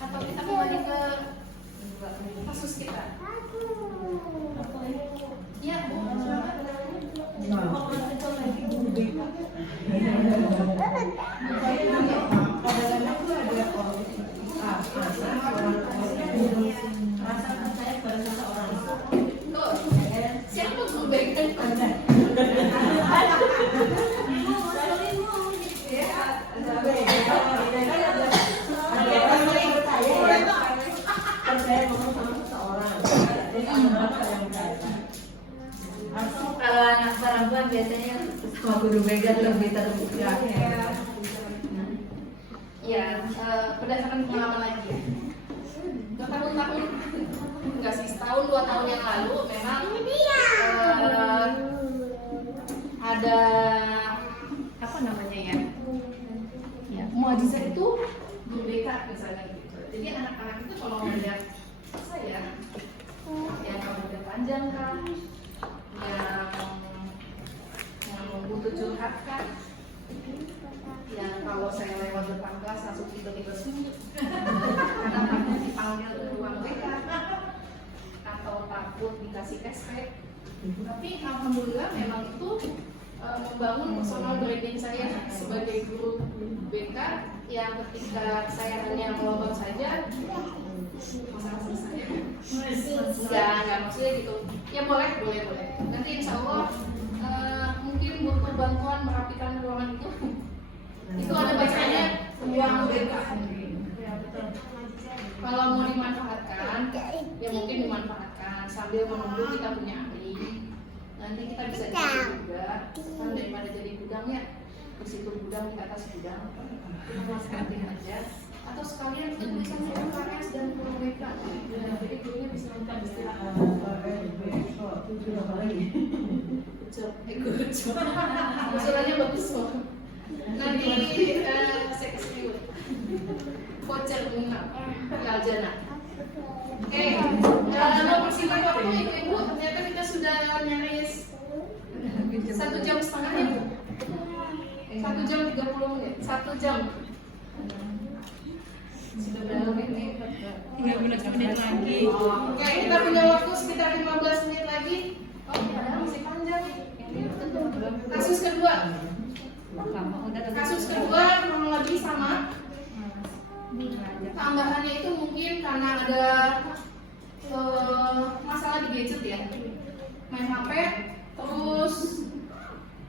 Atau kita kembali ke kasus kita? Ya, Bu. Rasa percaya pada seseorang. Tuh, siapa guru BK? Percaya ngomong sama seseorang. Kalau anak perempuan biasanya sama guru BK lebih terbuka ya. Ya, berdasarkan pengalaman lagi ya. Bertahun-tahun, enggak sih, setahun 2 tahun yang lalu memang ada apa namanya ya? Ya, muajizat itu guru BK misalnya gitu. Jadi anak-anak itu kalau melihat saya yang rambutnya panjang kan, yang butuh curhat kan, yang kalau saya lewat depan kelas langsung tiba-tiba sunyi karena takut dipanggil ke ruang BK atau takut dikasih SP. Tapi alhamdulillah memang itu membangun personal branding saya sebagai guru BK yang ketika saya hanya melompat saja masalah selesai. Enggak maksudnya gitu. Ya boleh. Nanti insya Allah mungkin butuh bantuan merapikan ruangan itu. Itu ada bacanya ruang BK. Kalau mau dimanfaatkan, ya mungkin dimanfaatkan sambil menunggu kita punya ahli. Nanti kita bisa jadi juga, kan daripada jadi gudangnya, di situ gudang di atas gudang, kita masuk aja. Atau sekalian kita bisa UKS dan ruang BK. Jadi gurunya bisa minta istirahat. Good. Usulannya bagus kok. Nanti saya kasih voucher bunga Aljana. Oke, mau persilakan waktu ibu-ibu. Ternyata kita sudah nyaris 1 jam setengah ya Bu. 1 jam 30 menit. 1 jam. Sudah berapa menit? 30 menit lagi. Oke, kita punya waktu sekitar 15 menit lagi. Oh, padahal masih panjang. Kasus kedua. Kasus kedua kronologi sama. Tambahannya itu mungkin karena ada masalah di gadget ya, main HP, terus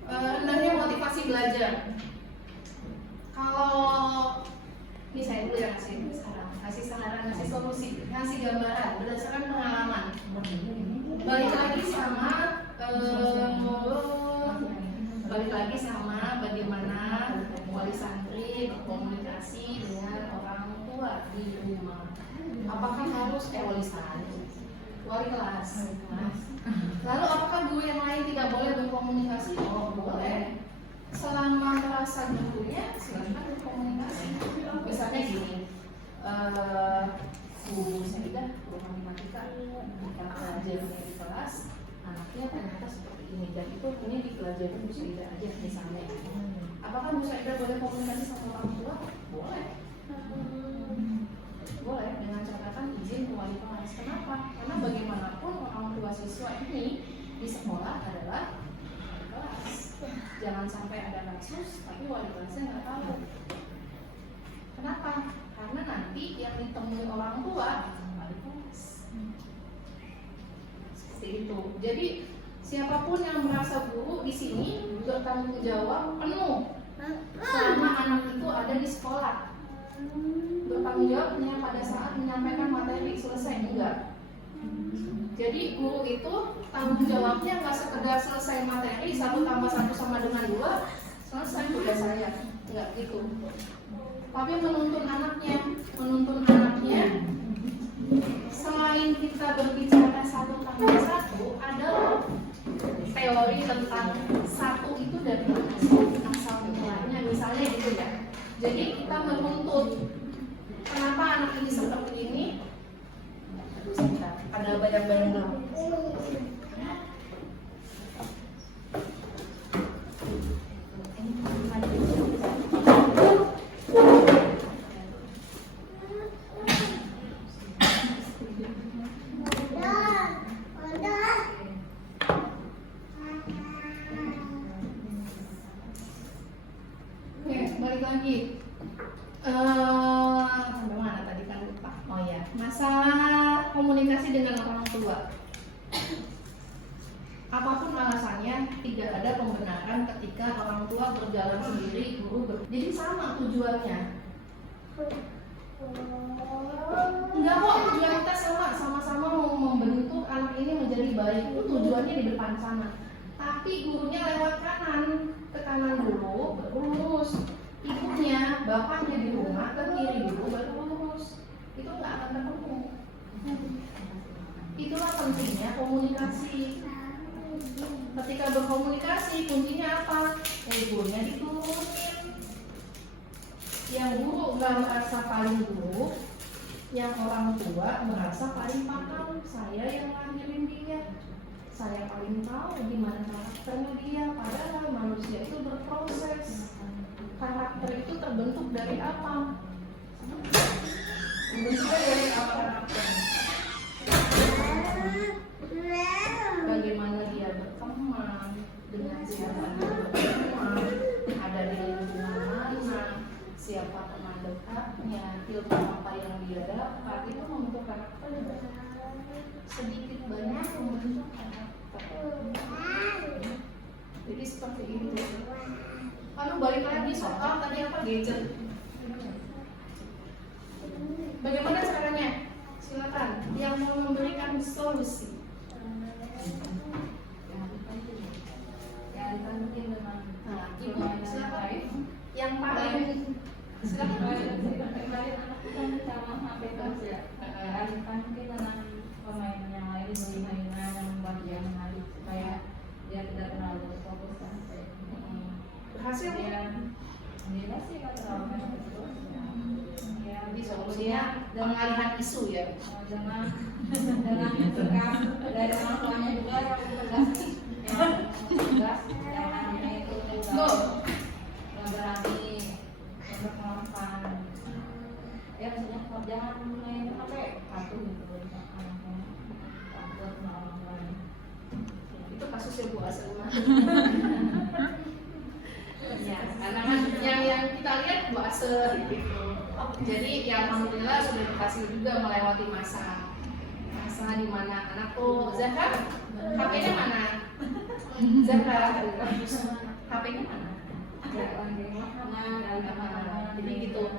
rendahnya motivasi belajar. Kalau ini saya dulu yang ngasih saran, ngasih solusi, ngasih gambaran berdasarkan pengalaman. Balik lagi sama bagaimana wali santri berkomunikasi dengan orang tua di rumah. Apakah harus wali santri, wali kelas? Lalu apakah guru yang lain tidak boleh berkomunikasi? Oh boleh. Selama merasa gurunya silakan berkomunikasi. Misalnya gini, Bu Saidah, guru matematika, kita pelajaran di kelas, anaknya ternyata seperti ini dan itu ini dipelajari Bu Saidah aja misalnya. Apakah Bu Saidah boleh komunikasi sama orang tua? Boleh. Boleh dengan catatan izin ke wali kelas. Kenapa? Karena bagaimanapun orang tua siswa ini di sekolah adalah wali kelas. Jangan sampai ada kasus tapi wali kelasnya nggak tahu. Kenapa? Karena nanti yang ditemui orang tua wali kelas. Seperti itu. Jadi siapapun yang merasa guru di sini bertanggung jawab penuh selama anak itu ada di sekolah. Bertanggung jawab hanya pada saat menyampaikan materi selesai, enggak. Jadi guru itu tanggung jawabnya nggak sekedar selesai materi 1 tambah 1 sama dengan 2 selesai tugas saya, enggak gitu. Tapi menuntun anaknya selain kita berbicara 1 tambah 1 ada teori tentang 1 itu dari mana sih asal mulanya, misalnya gitu ya. Jadi kita menuntut kenapa anak ini seperti ini. Ada bayang-bayang dulu. balik lagi. Sampai mana tadi kan lupa. Oh ya, masa komunikasi dengan orang tua. Apapun alasannya, tidak ada pembenaran ketika orang tua berjalan sendiri, jadi sama tujuannya. Enggak kok, tujuan kita sama-sama mau membentuk anak ini menjadi baik. Itu tujuannya di depan sana. Tapi gurunya lewat kanan, ke kanan dulu, baru lurus. Ibunya, bapaknya di rumah ke kiri dulu, baru lurus. Itu nggak akan ketemu. Itulah pentingnya komunikasi. Ketika berkomunikasi, kuncinya apa? Egonya diturunin. Yang guru nggak merasa paling buruk, yang orang tua merasa paling paham. Saya yang ngajarin dia, saya paling tahu gimana karakternya dia. Padahal manusia itu berproses. Karakter itu terbentuk dari apa? Terbentuknya dari apa karakter? Bagaimana dia berteman, dengan siapa dia berteman, ada di lingkungan mana, siapa teman dekatnya, ilmu apa yang dia dapat, itu membentuk karakter. Sedikit banyak membentuk karakter. Jadi seperti itu. Lalu balik lagi soal tadi apa, gadget. Bagaimana caranya? Silakan yang mau memberikan solusi. Nah, ibu silakan. Yang paling silakan. Sama HP terus ya. Alihkan mungkin tentang pemain yang lain, beli mainan yang membuat dia menarik supaya dia tidak terlalu fokus kan. Berhasil ya? Dia sih nggak terlalu main terus. Ya, Jadi solusinya pengalihan isu ya. dengan sikap dari orang tuanya juga yang tegas nih, yang tegas, yang anaknya itu nggak berani untuk melakukan, ya maksudnya jangan main HP patuh gitu anaknya, takut sama orang tuanya. Itu kasusnya Bu Asma. Ya, karena kan yang kita lihat Bu Asma gitu. Jadi ya alhamdulillah sudah berhasil juga melewati masa di mana anak tuh Zahra, HP-nya mana? Zahra, HP-nya mana? Jadi gitu.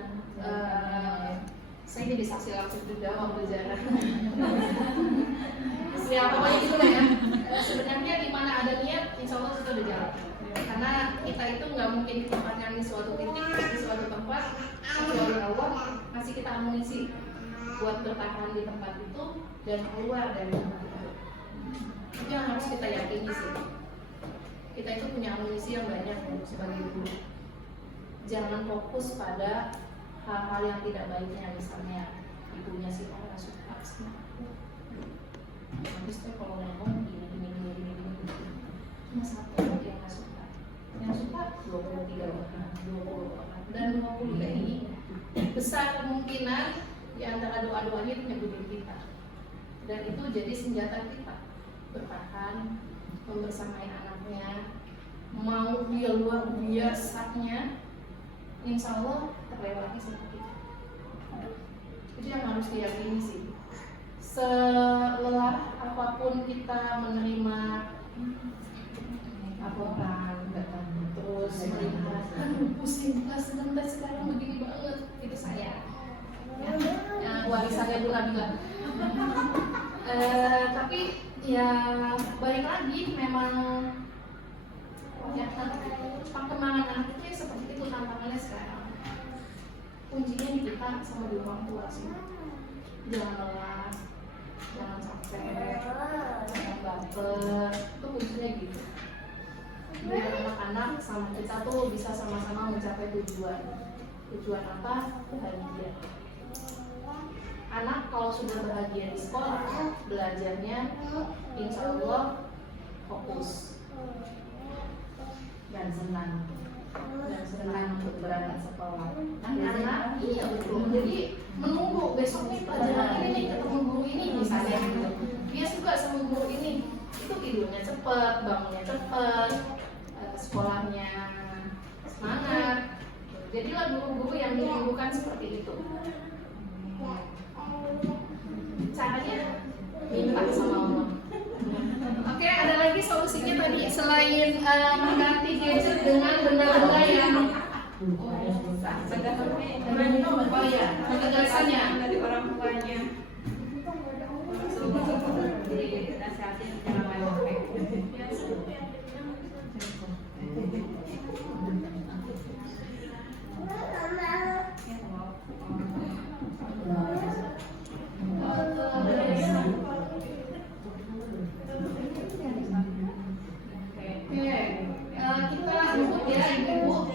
Saya jadi saksi langsung juga waktu Zahra. Ya pokoknya gitu lah ya. Sebenarnya di mana ada niat, insya Allah kita udah jalan. Karena kita itu nggak mungkin ditempatkan di suatu titik, di suatu tempat, kecuali Allah masih kita amunisi buat bertahan di tempat itu dan keluar dari tempat itu. Itu yang harus kita yakini sih. Kita itu punya amunisi yang banyak sebagai guru. Jangan fokus pada hal-hal yang tidak baiknya, misalnya ibunya sih nggak suka sama aku. Habis itu kalau ngomong gini. Cuma satu yang nggak suka. Yang suka 23 orang, 20 orang, dan 20 ini besar kemungkinan di antara doa-doanya itu nyebutin kita. Dan itu jadi senjata kita bertahan, membersamai anaknya, mau dia luar biasanya, insya Allah terlewati sama kita. Itu yang harus diyakini sih. Selelah apapun kita menerima laporan, terus melihat, aduh pusing, kelas sekarang begini banget, itu saya. Ya, warisannya Bu Nabila. Tapi ya balik lagi memang ya, perkembangan anak itu ya seperti itu tantangannya sekarang. Kuncinya di kita sama di orang tua sih. Jangan lelah, jangan capek, jangan baper. Itu kuncinya gitu. Biar anak-anak sama kita tuh bisa sama-sama mencapai tujuan. Tujuan apa? Bahagia. Anak kalau sudah bahagia di sekolah, belajarnya insya Allah fokus Dan senang untuk berangkat sekolah. anak iya betul. Jadi menunggu besok nih pelajaran ini nih ketemu guru ini misalnya gitu. Dia suka sama guru ini, itu tidurnya cepet, bangunnya cepet, sekolahnya semangat. Jadi Jadilah guru-guru yang dirindukan seperti itu. Caranya minta sama Allah. Oke, ada lagi solusinya tadi selain mengganti gadget dengan benda-benda yang oh ya, penjelasannya dari orang tuanya. Dinasihatin jangan main HP. Oke, kita sebut ya ibu-ibu.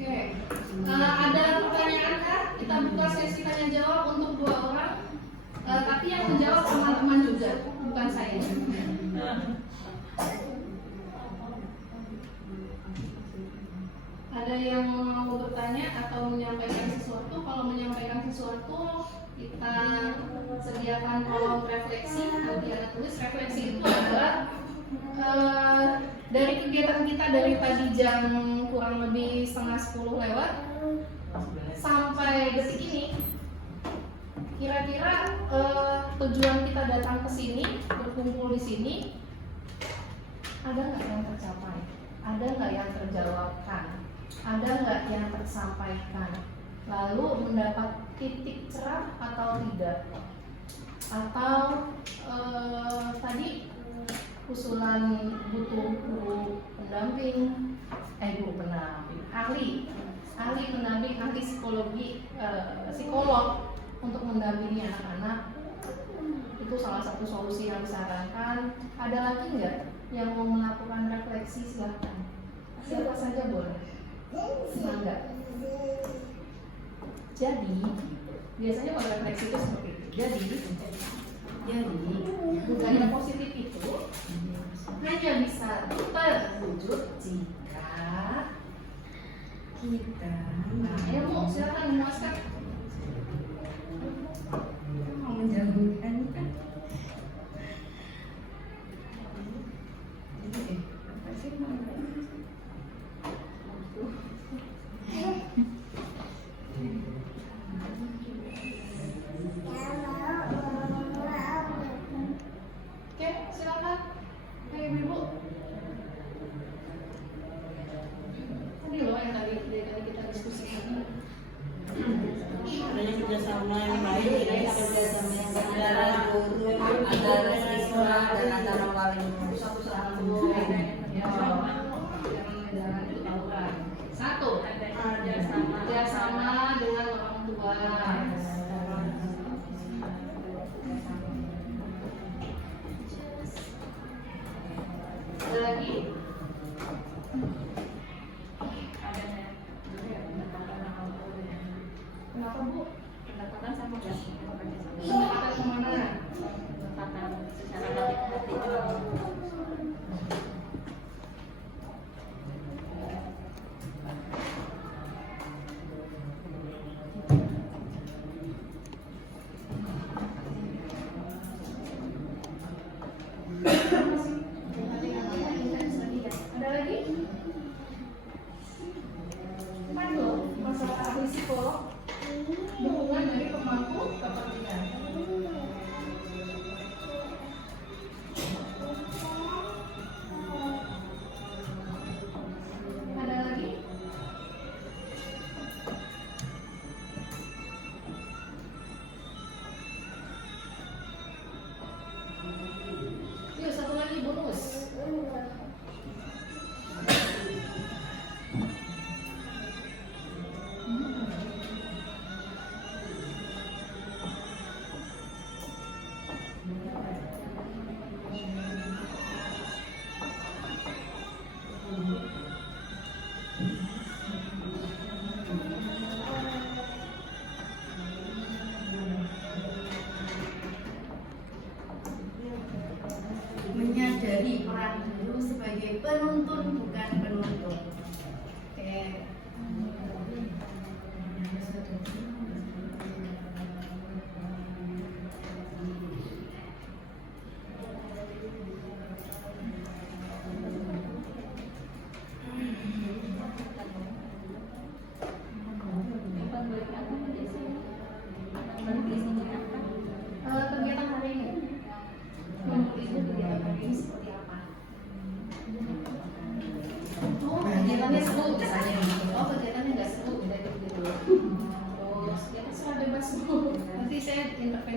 Oke, ada pertanyaan kah? Kita buka sesi tanya jawab untuk 2 orang. Tapi yang menjawab teman-teman juga, bukan saya. Ada yang mau bertanya atau menyampaikan sesuatu? Kalau menyampaikan sesuatu, kita sediakan kolom refleksi. Nanti ada tulis refleksi itu adalah dari kegiatan kita dari tadi jam kurang lebih setengah 10 lewat sampai detik ini. Kira-kira tujuan kita datang ke sini, berkumpul di sini, ada nggak yang tercapai? Ada nggak yang terjawabkan? Ada nggak yang tersampaikan? Lalu mendapat titik cerah atau tidak? Atau tadi usulan butuh guru pendamping, ahli pendamping, ahli psikologi, psikolog untuk mendampingi anak-anak, itu salah satu solusi yang disarankan. Ada lagi nggak yang mau melakukan refleksi? Silahkan, siapa saja boleh. Enggak. Jadi biasanya kalau refleksi itu seperti itu. Jadi budaya positif itu hanya bisa terwujud jika kita. Ayo Bu, silakan memuaskan. Mau menjauhkan kan? Apa sih Oke, silakan. Ayo Ibu. Tadi loh yang tadi kita diskusikan. Adanya kerjasama yang baik Antara guru, antara siswa, dan antara wali murid. Satu sama dua. Satu, kerjasama dengan orang tua. Ada lagi? Kenapa Bu? Pendekatan sama gak sih? Pendekatan kemana? Pendekatan secara hati-hati.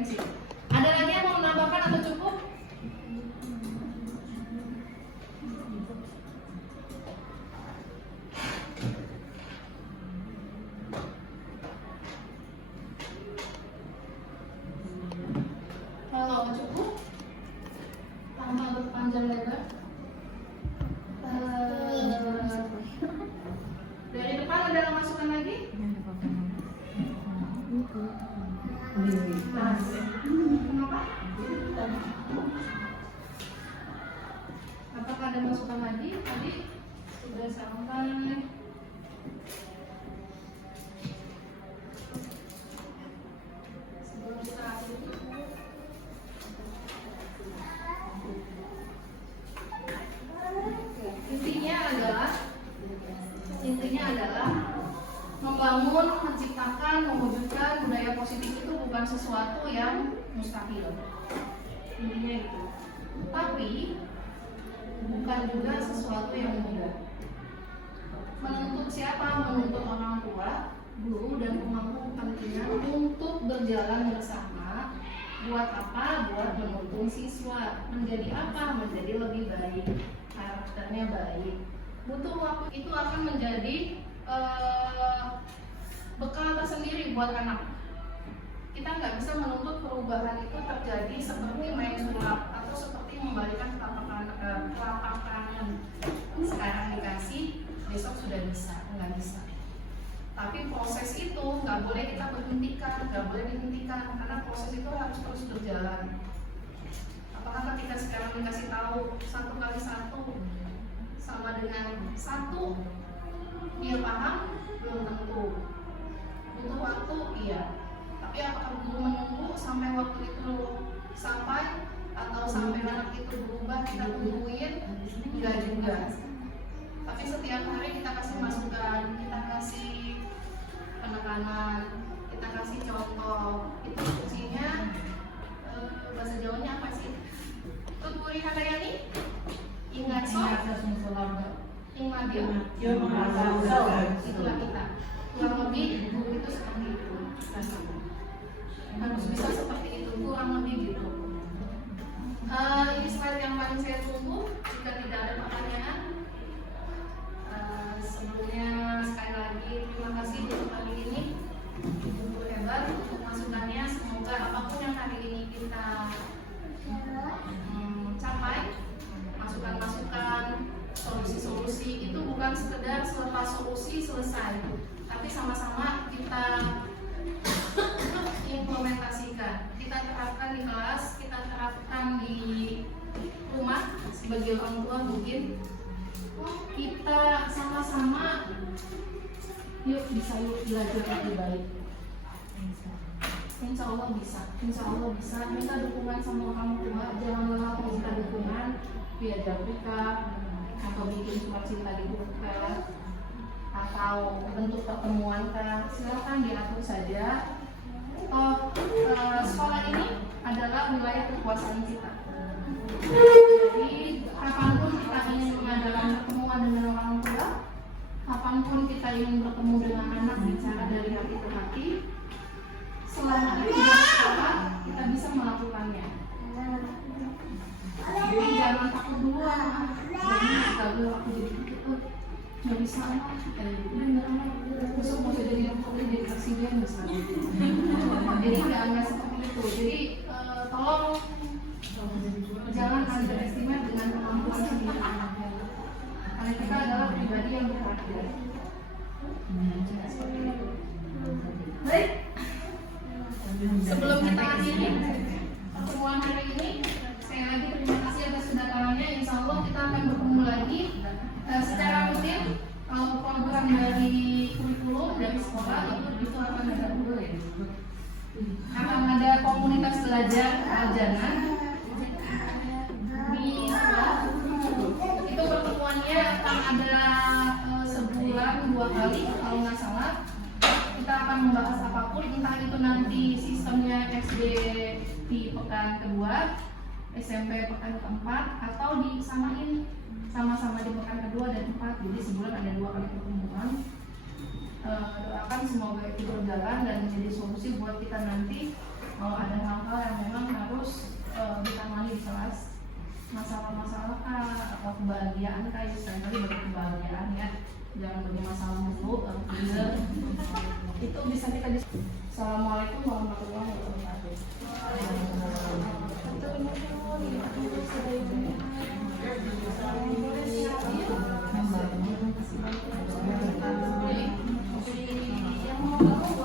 komprehensi. Ada lagi yang mau menambahkan atau cukup? Kalau cukup, tanpa berpanjang lebar. Dari depan ada yang masukkan lagi? Kenapa? Apakah ada masukan lagi? Tadi sudah sampai. Sebelum kita akhiri. Intinya adalah membangun, menciptakan, mewujudkan budaya positif itu bukan sesuatu yang mustahil. Intinya itu. Tapi bukan juga sesuatu yang mudah. Menuntut siapa? Menuntut orang tua, guru, dan pemangku kepentingan untuk berjalan bersama. Buat apa? Buat menuntun siswa. Menjadi apa? Menjadi lebih baik. Karakternya baik. Butuh waktu, itu akan menjadi bekal tersendiri buat anak. Kita nggak bisa menuntut perubahan itu terjadi seperti main sulap atau seperti membalikan telapak tangan. Sekarang dikasih, besok sudah bisa, nggak bisa. Tapi proses itu nggak boleh kita berhentikan, nggak boleh dihentikan, karena proses itu harus terus berjalan. Apakah ketika sekarang dikasih tahu 1 kali 1 sama dengan 1, dia paham? Belum tentu. Butuh waktu, iya. Tapi apakah guru menunggu sampai waktu itu sampai atau sampai anak itu berubah kita tungguin? Enggak juga. Tapi setiap hari kita kasih masukan, kita kasih penekanan, kita kasih contoh. Itu fungsinya bahasa Jawanya apa sih? Tuturi Handayani? Ingat so? Ingat itulah kita. Kurang lebih guru itu seperti itu. Harus bisa seperti itu, kurang lebih gitu. Ini slide yang paling saya tunggu. Jika tidak ada pertanyaan, sebelumnya sekali lagi terima kasih untuk hari ini, Ibu hebat untuk masukannya. Semoga apapun yang hari ini kita capai, masukan-masukan, solusi-solusi itu bukan sekedar selepas solusi selesai, tapi sama-sama kita implementasikan, kita terapkan di kelas, kita terapkan di rumah sebagai orang tua. Mungkin kita sama-sama yuk belajar lebih baik. Insya Allah bisa, minta dukungan sama orang tua, jangan lelah minta dukungan via Jabika atau bikin surat cinta di buka atau bentuk pertemuan kah, silakan diatur saja. Sekolah ini adalah wilayah kekuasaan kita. Jadi kapanpun kita ingin mengadakan pertemuan dengan orang tua, kapanpun kita ingin bertemu dengan anak bicara dari hati ke hati, selama itu tidak sekolah kita bisa melakukannya. Jadi jangan takut dulu anak-anak. Jadi kalau aku jadi gitu nggak bisa anak, besok mau jadi dokter jadi presiden misalnya. Jadi nggak seperti itu. Jadi tolong jangan underestimate dengan kemampuan sendiri anaknya. Karena kita adalah pribadi yang berharga. Seperti itu. Baik. Sebelum kita akhiri pertemuan hari ini, saya lagi terima kasih atas kedatangannya. Insya Allah kita akan bertemu lagi secara rutin. Kalau program dari kurikulum dari sekolah itu akan ada dulu ya. Akan ada komunitas belajar ajaran di sekolah. Itu pertemuannya akan ada sebulan 2 kali kalau nggak salah. Kita akan membahas apapun, entah itu nanti sistemnya SD di pekan kedua, SMP pekan keempat, atau disamain sama-sama di pekan kedua dan keempat. Jadi sebulan ada 2 kali pertemuan. Doakan semoga itu berjalan dan menjadi solusi buat kita nanti kalau ada hal-hal yang memang harus ditangani di kelas, masalah-masalah kah atau kebahagiaan kah, ya sekali bagi kebahagiaan ya, jangan bagi masalah dulu. Itu bisa kita Assalamualaikum warahmatullahi wabarakatuh. Yang mau